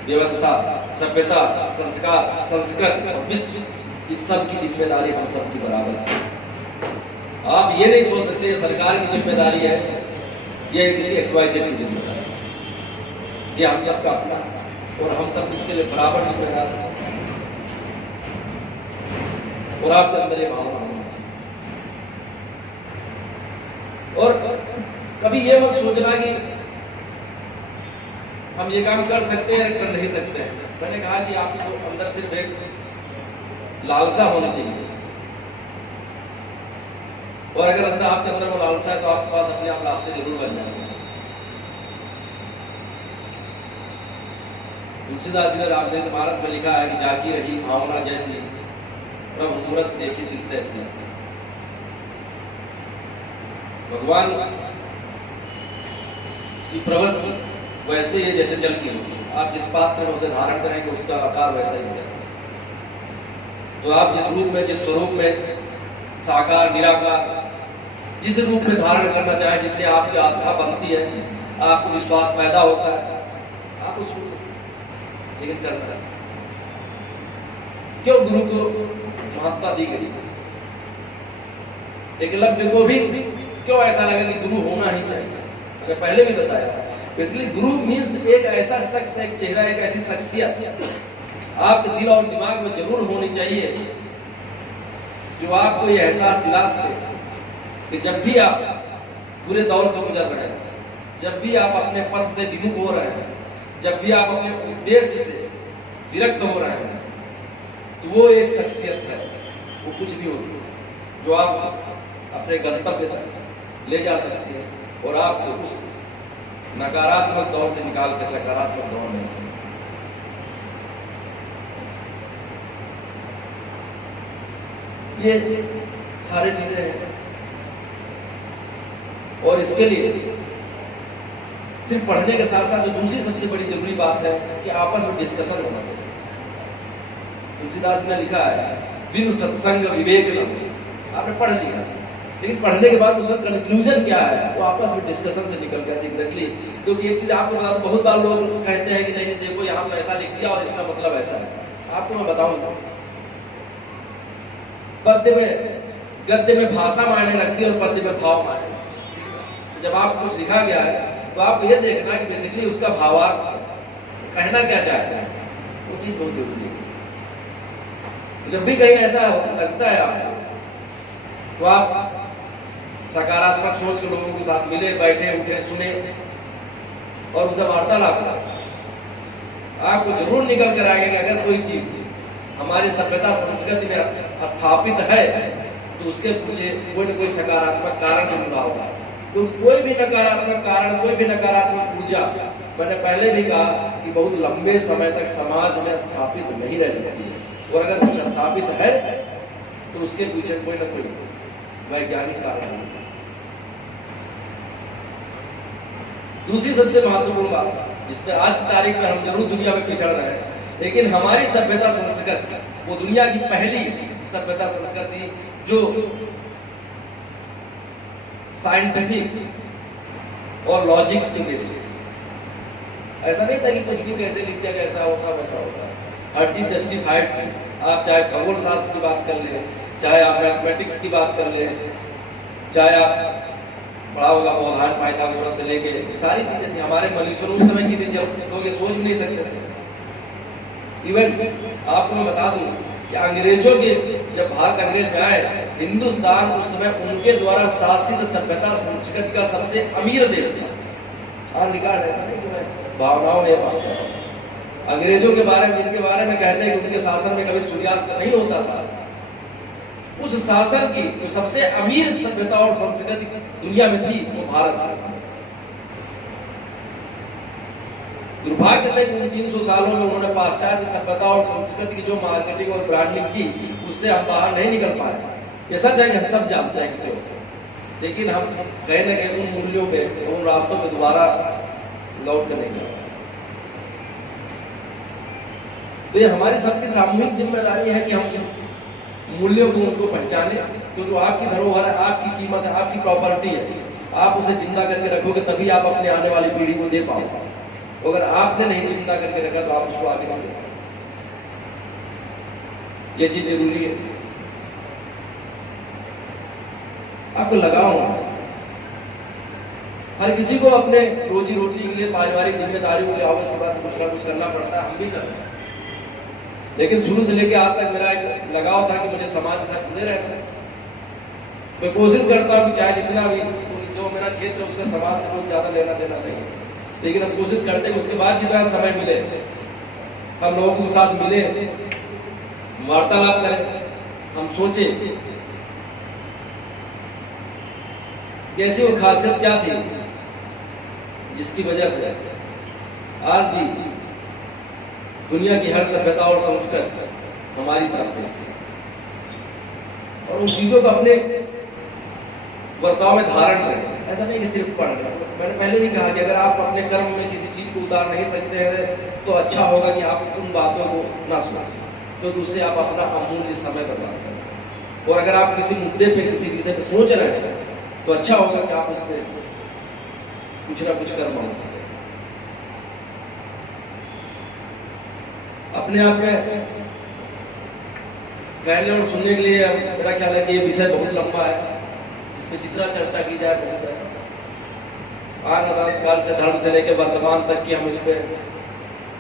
व्यवस्था, सभ्यता, संस्कार, संस्कृति और विश्व, इस सब की जिम्मेदारी हम सब की बराबर है। आप ये नहीं सोच सकते सरकार की जिम्मेदारी है, ये किसी XYZ की जिम्मेदारी है। ये हम सब का अपना, और हम सब इसके लिए बराबर जिम्मेदार हैं। और आपके अंदर ये भावना होनी चाहिए। और कभी ये मत सोचना कि हम ये काम कर सकते हैं, कर नहीं सकते हैं। मैंने कहा कि आपके अंदर सिर्फ एक लालसा होनी चाहिए, और अगर अंदर आपके अंदर वो लालसा है तो आपके पास अपने आप रास्ते जरूर बन जाएंगे। तुलसीदास जी ने रामचरितमानस में लिखा है कि जाकी रही भावना जैसी, प्रभु मूरत देखी दिल तैसी। भगवान की प्रवृत्ति वैसे ही जैसे जल की होगी। आप जिस पात्र में उसे धारण करेंगे उसका आकार वैसा ही हो जाएगा। तो आप जिस रूप में, जिस स्वरूप में, साकार, निराकार, जिस रूप में धारण करना चाहें, जिससे आपकी आस्था बनती है, आपको विश्वास पैदा होता है, आप उसको लेकिन करना है। क्यों गुरु को महत्ता दी गई? एकलव्य को भी क्यों ऐसा लगा कि गुरु होना ही चाहिए? मैंने पहले भी बताया, बेसिकली गुरु मीन्स एक ऐसा शख्स, एक चेहरा, एक ऐसी शख्सियत आपके दिल और दिमाग में जरूर होनी चाहिए जो आपको यह एहसास दिला सके कि जब भी आप पूरे दौर से गुजर रहे हैं, जब भी आप अपने पथ से विमुख हो रहे हैं, जब भी आप अपने उद्देश्य से विरक्त हो रहे हैं, तो वो एक शख्सियत है, वो कुछ भी हो जो आप अपने गंतव्य तक ले जा सकती है और आपको उस नकारात्मक दौर से निकाल के सकारात्मक दौर में रख सकती है। ये सारी चीजें हैं, और इसके लिए सिर्फ पढ़ने के साथ साथ जो दूसरी सबसे बड़ी जरूरी बात है कि आपस में डिस्कशन होना चाहिए। तुलसीदास ने लिखा है, बिनु सत्संग विवेक न। आपने पढ़ लिया, लेकिन पढ़ने के बाद उसका कंक्लूजन क्या है वो आपस में डिस्कशन से निकल गया। एग्जैक्टली, क्योंकि एक चीज आपको बता दूं, बहुत बार लोग कहते हैं कि नहीं नहीं देखो यहाँ तो ऐसा लिख दिया और इसका मतलब ऐसा है। आपको मैं बताऊंगा, गद्य में भाषा मायने रखती है और पद्य में भाव मायने रखती है। जब आप कुछ लिखा गया है तो आपको ये देखना है कि बेसिकली उसका भावार्थ कहना क्या चाहता है, वो चीज बहुत जरूरी है। जब भी कहीं ऐसा लगता है आपको, तो आप सकारात्मक सोच के लोगों के साथ मिले, बैठे, उठे, सुने और उनसे वार्तालाप करें। आपको जरूर निकल कर आएगा कि अगर कोई चीज हमारी सभ्यता संस्कृति में स्थापित है तो उसके पीछे कोई न कोई सकारात्मक कारण जुड़ा होगा। तो कोई भी नकारात्मक कारण, कोई भी नकारात्मक ऊर्जा, मैंने पहले भी कहा कि बहुत लंबे समय तक समाज में स्थापित नहीं रह सकती है। और अगर कुछ स्थापित है तो उसके पीछे कोई न कोई वैज्ञानिक कारण है। दूसरी सबसे महत्वपूर्ण बात, जिसमें आज की तारीख में हम जरूर दुनिया में पिछड़ रहे हैं, लेकिन हमारी सभ्यता संस्कृति वो दुनिया की पहली सभ्यता संस्कृति जो साइंटिफिक और लॉजिक्स के बेस्ड। ऐसा नहीं था कि कुछ भी कैसे लिख दिया ऐसा होता वैसा होता, हर चीज जस्टिफाइड थी। आप चाहे खगोल शास्त्र की बात कर ले, चाहे आप मैथमेटिक्स की बात कर ले, चाहे आप पढ़ा होगा पौधान पाइथागोरस से लेके सारी चीजें थी। हमारे मनुष्यों उस समय की थी जब लोग ये सोच भी नहीं सकते थे। इवन आपको मैं बता दूं कि अंग्रेजों के जब भारत अंग्रेज में आए, हिंदुस्तान उस समय उनके द्वारा शासित सभ्यता संस्कृति का सबसे अमीर देश था। हाँ, रिकॉर्ड ऐसा नहीं कि मैं भावनाओं में बात कर रहा हूं। अंग्रेजों के बारे में, जिनके बारे में कहते हैं कि उनके शासन में कभी सूर्यास्त नहीं होता था, उस शासन की जो सबसे अमीर सभ्यता और संस्कृति दुनिया में थी वो भारत था। दुर्भाग्य से उन 300 सालों में उन्होंने पाश्चात्य सभ्यता और संस्कृति की जो मार्केटिंग और ब्रांडिंग की, उससे हम बाहर नहीं निकल पाए। ये सच है कि हम सब जानते हैं कि क्यों। लेकिन हम कहीं ना कहीं उन मूल्यों पे, उन रास्तों पे दोबारा लौट कर नहीं जा पाए। तो ये हमारी सबकी सामूहिक जिम्मेदारी है कि हम मूल्यों को उनको पहचाने। तो जो आपकी धरोहर है, आपकी कीमत है, आपकी प्रॉपर्टी है, आप उसे जिंदा करके रखोगे तभी आप अपने आने वाली पीढ़ी को दे पाओगे। अगर आपने नहीं जिंदा करके रखा तो आप उसको आगे नहीं दे पाओगे। ये चीज जरूरी है। आपको लगाओ, हर किसी को अपने रोजी रोटी के लिए, पारिवारिक जिम्मेदारियों के लिए अवश्य बात कुछ ना कुछ करना पड़ता है, हम भी करते हैं। लेकिन शुरू से लेकर आज तक मेरा एक लगाव था कि मुझे समाज के साथ जुड़े रहना है। मैं कोशिश करता हूँ कि चाहे जितना भी जो मेरा क्षेत्र है उसका समाज से बहुत ज्यादा लेना देना नहीं, लेकिन हम कोशिश करते हैं कि उसके बाद जितना समय मिले हम लोगों के साथ मिले, वार्तालाप करें, हम सोचे कैसी वो खासियत क्या थी जिसकी वजह से आज भी दुनिया की हर सभ्यता और संस्कृति हमारी तरफ है, और उन चीजों को अपने वर्ताव में धारण करें। ऐसा नहीं कि सिर्फ पढ़ना। मैंने पहले भी कहा कि अगर आप अपने कर्म में किसी चीज को उतार नहीं सकते हैं तो अच्छा होगा कि आप उन बातों को ना सोचें, क्योंकि उससे आप अपना अमूल्य समय बर्बाद करें। और अगर आप किसी मुद्दे पे, किसी विषय पे सोच रहे हैं तो अच्छा होगा कि आप उस पर कुछ ना कुछ कर्म कर सकें। अपने आप में कहने और सुनने के लिए मेरा ख्याल है कि ये विषय बहुत लंबा है, इसमें जितना चर्चा की जाए बहुत है। अनादिकाल काल से, धर्म से लेकर वर्तमान तक की हम इस पे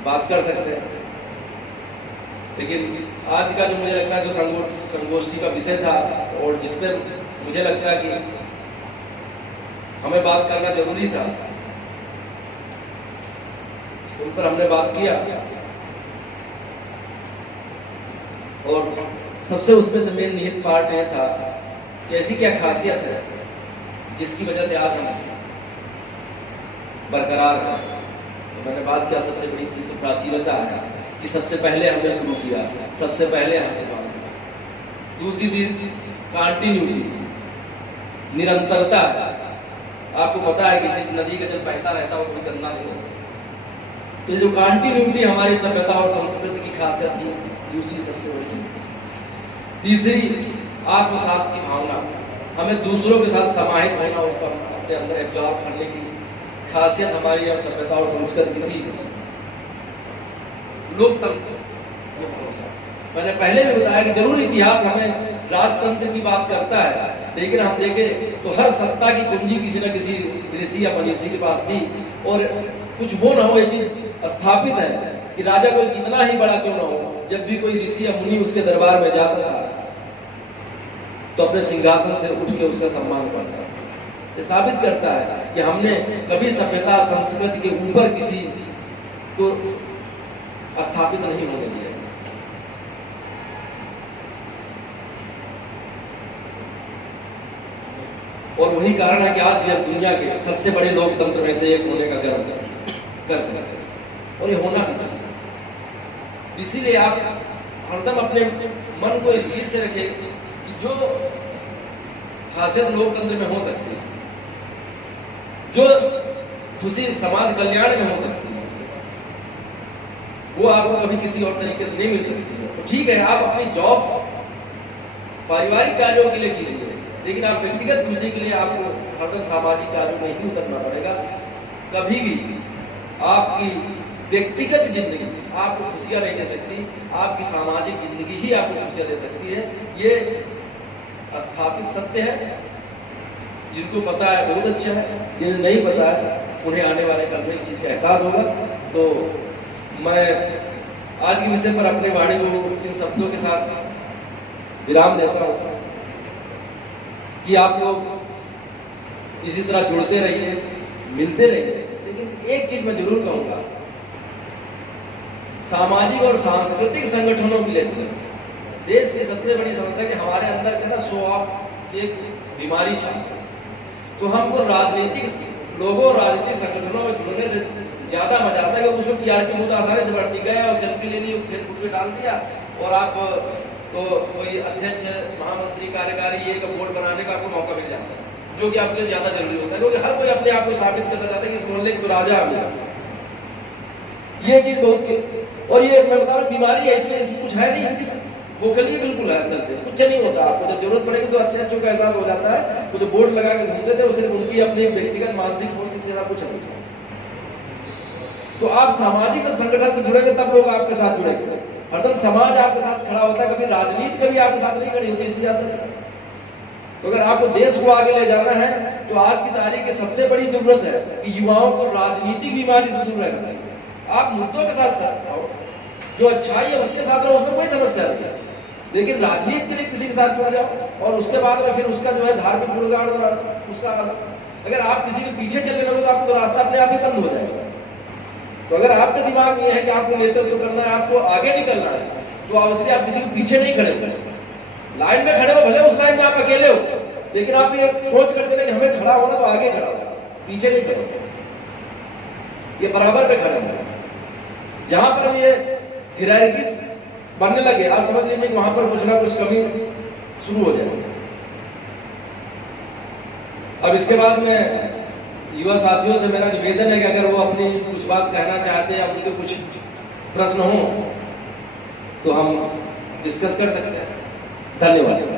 बात कर सकते हैं। लेकिन आज का जो मुझे लगता है जो संगोष्ठी का विषय था और जिस पे मुझे लगता है कि हमें बात करना जरूरी था, उन पर हमने बात किया। और सबसे उसमें से मेन निहित पार्ट यह था कि ऐसी क्या खासियत है जिसकी वजह से आज हम बरकरार हैं। तो मैंने बात किया सबसे बड़ी चीज तो प्राचीनता है कि सबसे पहले हमने शुरू किया, सबसे पहले हमने बात किया। दूसरी चीज कंटिन्यूटी, निरंतरता। आपको पता है कि जिस नदी का जल बहता रहता है वो कोई गंदा नहीं होता। तो जो कंटिन्यूटी हमारी सभ्यता और संस्कृति की खासियत थी, दूसरी सबसे बड़ी चीज थी। तीसरी आत्मसात की भावना, हमें दूसरों के साथ समाहित होना, उनको अपने अंदर एब्जॉर्ब करने की खासियत हमारी और सभ्यता और संस्कृति थी। लोकतंत्र, मैंने पहले भी बताया कि जरूर इतिहास हमें राजतंत्र की बात करता है, लेकिन हम देखें तो हर सत्ता की कुंजी किसी न किसी ऋषि या मनीषी के पास थी। और कुछ हो ना हो, ये चीज स्थापित है कि राजा कोई कितना ही बड़ा क्यों ना हो, जब भी कोई ऋषि या मुनि उसके दरबार में जाता था तो अपने सिंहासन से उठ के उसका सम्मान करता था। ये साबित करता है कि हमने कभी सभ्यता संस्कृति के ऊपर किसी को स्थापित नहीं होने दिया। और वही कारण है कि आज भी हम दुनिया के सबसे बड़े लोकतंत्र में से एक होने का गर्व कर सकते हैं, और ये होना भी चाहिए। इसीलिए आप हरदम अपने मन को इस चीज से रखें कि जो खासियत लोकतंत्र में हो सकती है, जो खुशी समाज कल्याण में हो सकती है, वो आपको कभी किसी और तरीके से नहीं मिल सकती है। तो ठीक है, आप अपनी जॉब पारिवारिक कार्यों के लिए कीजिए, लेकिन आप व्यक्तिगत खुशी के लिए आपको हरदम सामाजिक कार्यों में ही उतरना पड़ेगा। कभी भी आपकी व्यक्तिगत जिंदगी आपको खुशियां नहीं दे सकती, आपकी सामाजिक जिंदगी ही आपको खुशियां दे सकती है। ये स्थापित सत्य है। जिनको पता है बहुत अच्छा है, जिन्हें नहीं पता है उन्हें आने वाले कल में इस चीज का एहसास होगा। तो मैं आज के विषय पर अपने वाणी को इन शब्दों के साथ विराम देता हूं कि आप लोग इसी तरह जुड़ते रहिए, मिलते रहिए। लेकिन एक चीज मैं जरूर कहूंगा, सामाजिक और सांस्कृतिक संगठनों के लिए देश की सबसे बड़ी समस्या कि हमारे अंदर के ना शो ऑफ एक बीमारी छाई है। तो हमको राजनीतिक लोगों और राजनीतिक संगठनों में जुड़ने से ज्यादा मजा आता है कि उसमें टीआरपी बहुत आसानी से बढ़ती गया और सेल्फी ले ली, फेसबुक पे डाल दिया, और आप तो कोई अध्यक्ष, महामंत्री, कार्यकारी ये का बोर्ड बनाने का आपको मौका मिल जाता है। जो कि आपके लिए ज्यादा जरूरी होता है, क्योंकि हर कोई अपने आप को साबित करना चाहता है कि इस मोहल्ले को राजा है। ये चीज बहुत, और ये मैं बता रहा हूँ बीमारी है, इसमें कुछ है नहीं, इसकी खोखली बिल्कुल है, अंदर से कुछ नहीं होता। आपको जब जरूरत पड़ेगी तो अच्छे अच्छों का एहसास हो जाता है। वो जो बोर्ड लगा के घूमते थे वो सिर्फ उनकी अपनी व्यक्तिगत मानसिक सोच से कुछ नहीं। तो आप सामाजिक सब संगठन से जुड़ेंगे तब लोग आपके साथ जुड़ेंगे। हरदम समाज आपके साथ खड़ा होता है, कभी राजनीति कभी आपके साथ नहीं खड़ी होती, इसलिए आता। तो अगर आपको देश को आगे ले जाना है तो आज की तारीख की सबसे बड़ी जरूरत है कि युवाओं को राजनीतिक बीमारी से दूर रहना चाहिए। आप मुद्दों के साथ साथ रहो, जो अच्छाई है उसके साथ रहो, उसमें कोई समस्या नहीं है, लेकिन राजनीति के लिए किसी के साथ जुड़ जाओ और उसके बाद में फिर उसका जो है धार्मिक गुणगान और उसका, अगर आप किसी के पीछे चलने लगो तो आपको रास्ता अपने आप ही बंद हो जाएगा। तो अगर आपके दिमाग में है कि आपको नेतृत्व करना है, आपको आगे निकलना है, तो अवश्य आप किसी के पीछे नहीं खड़े हो, लाइन में खड़े हो, भले उस लाइन में आप अकेले हो, लेकिन आप ये सोच करते हैं कि हमें खड़ा होना तो आगे खड़ा हो, पीछे नहीं खड़े, ये बराबर पे खड़े हो। जहां पर ये हिरार्कीज बनने लगे, आप समझ लीजिए कि वहां पर कुछ ना कुछ कमी शुरू हो जाएगी। अब इसके बाद में युवा साथियों से मेरा निवेदन है कि अगर वो अपनी कुछ बात कहना चाहते हैं या उनके कुछ प्रश्न हो तो हम डिस्कस कर सकते हैं। धन्यवाद।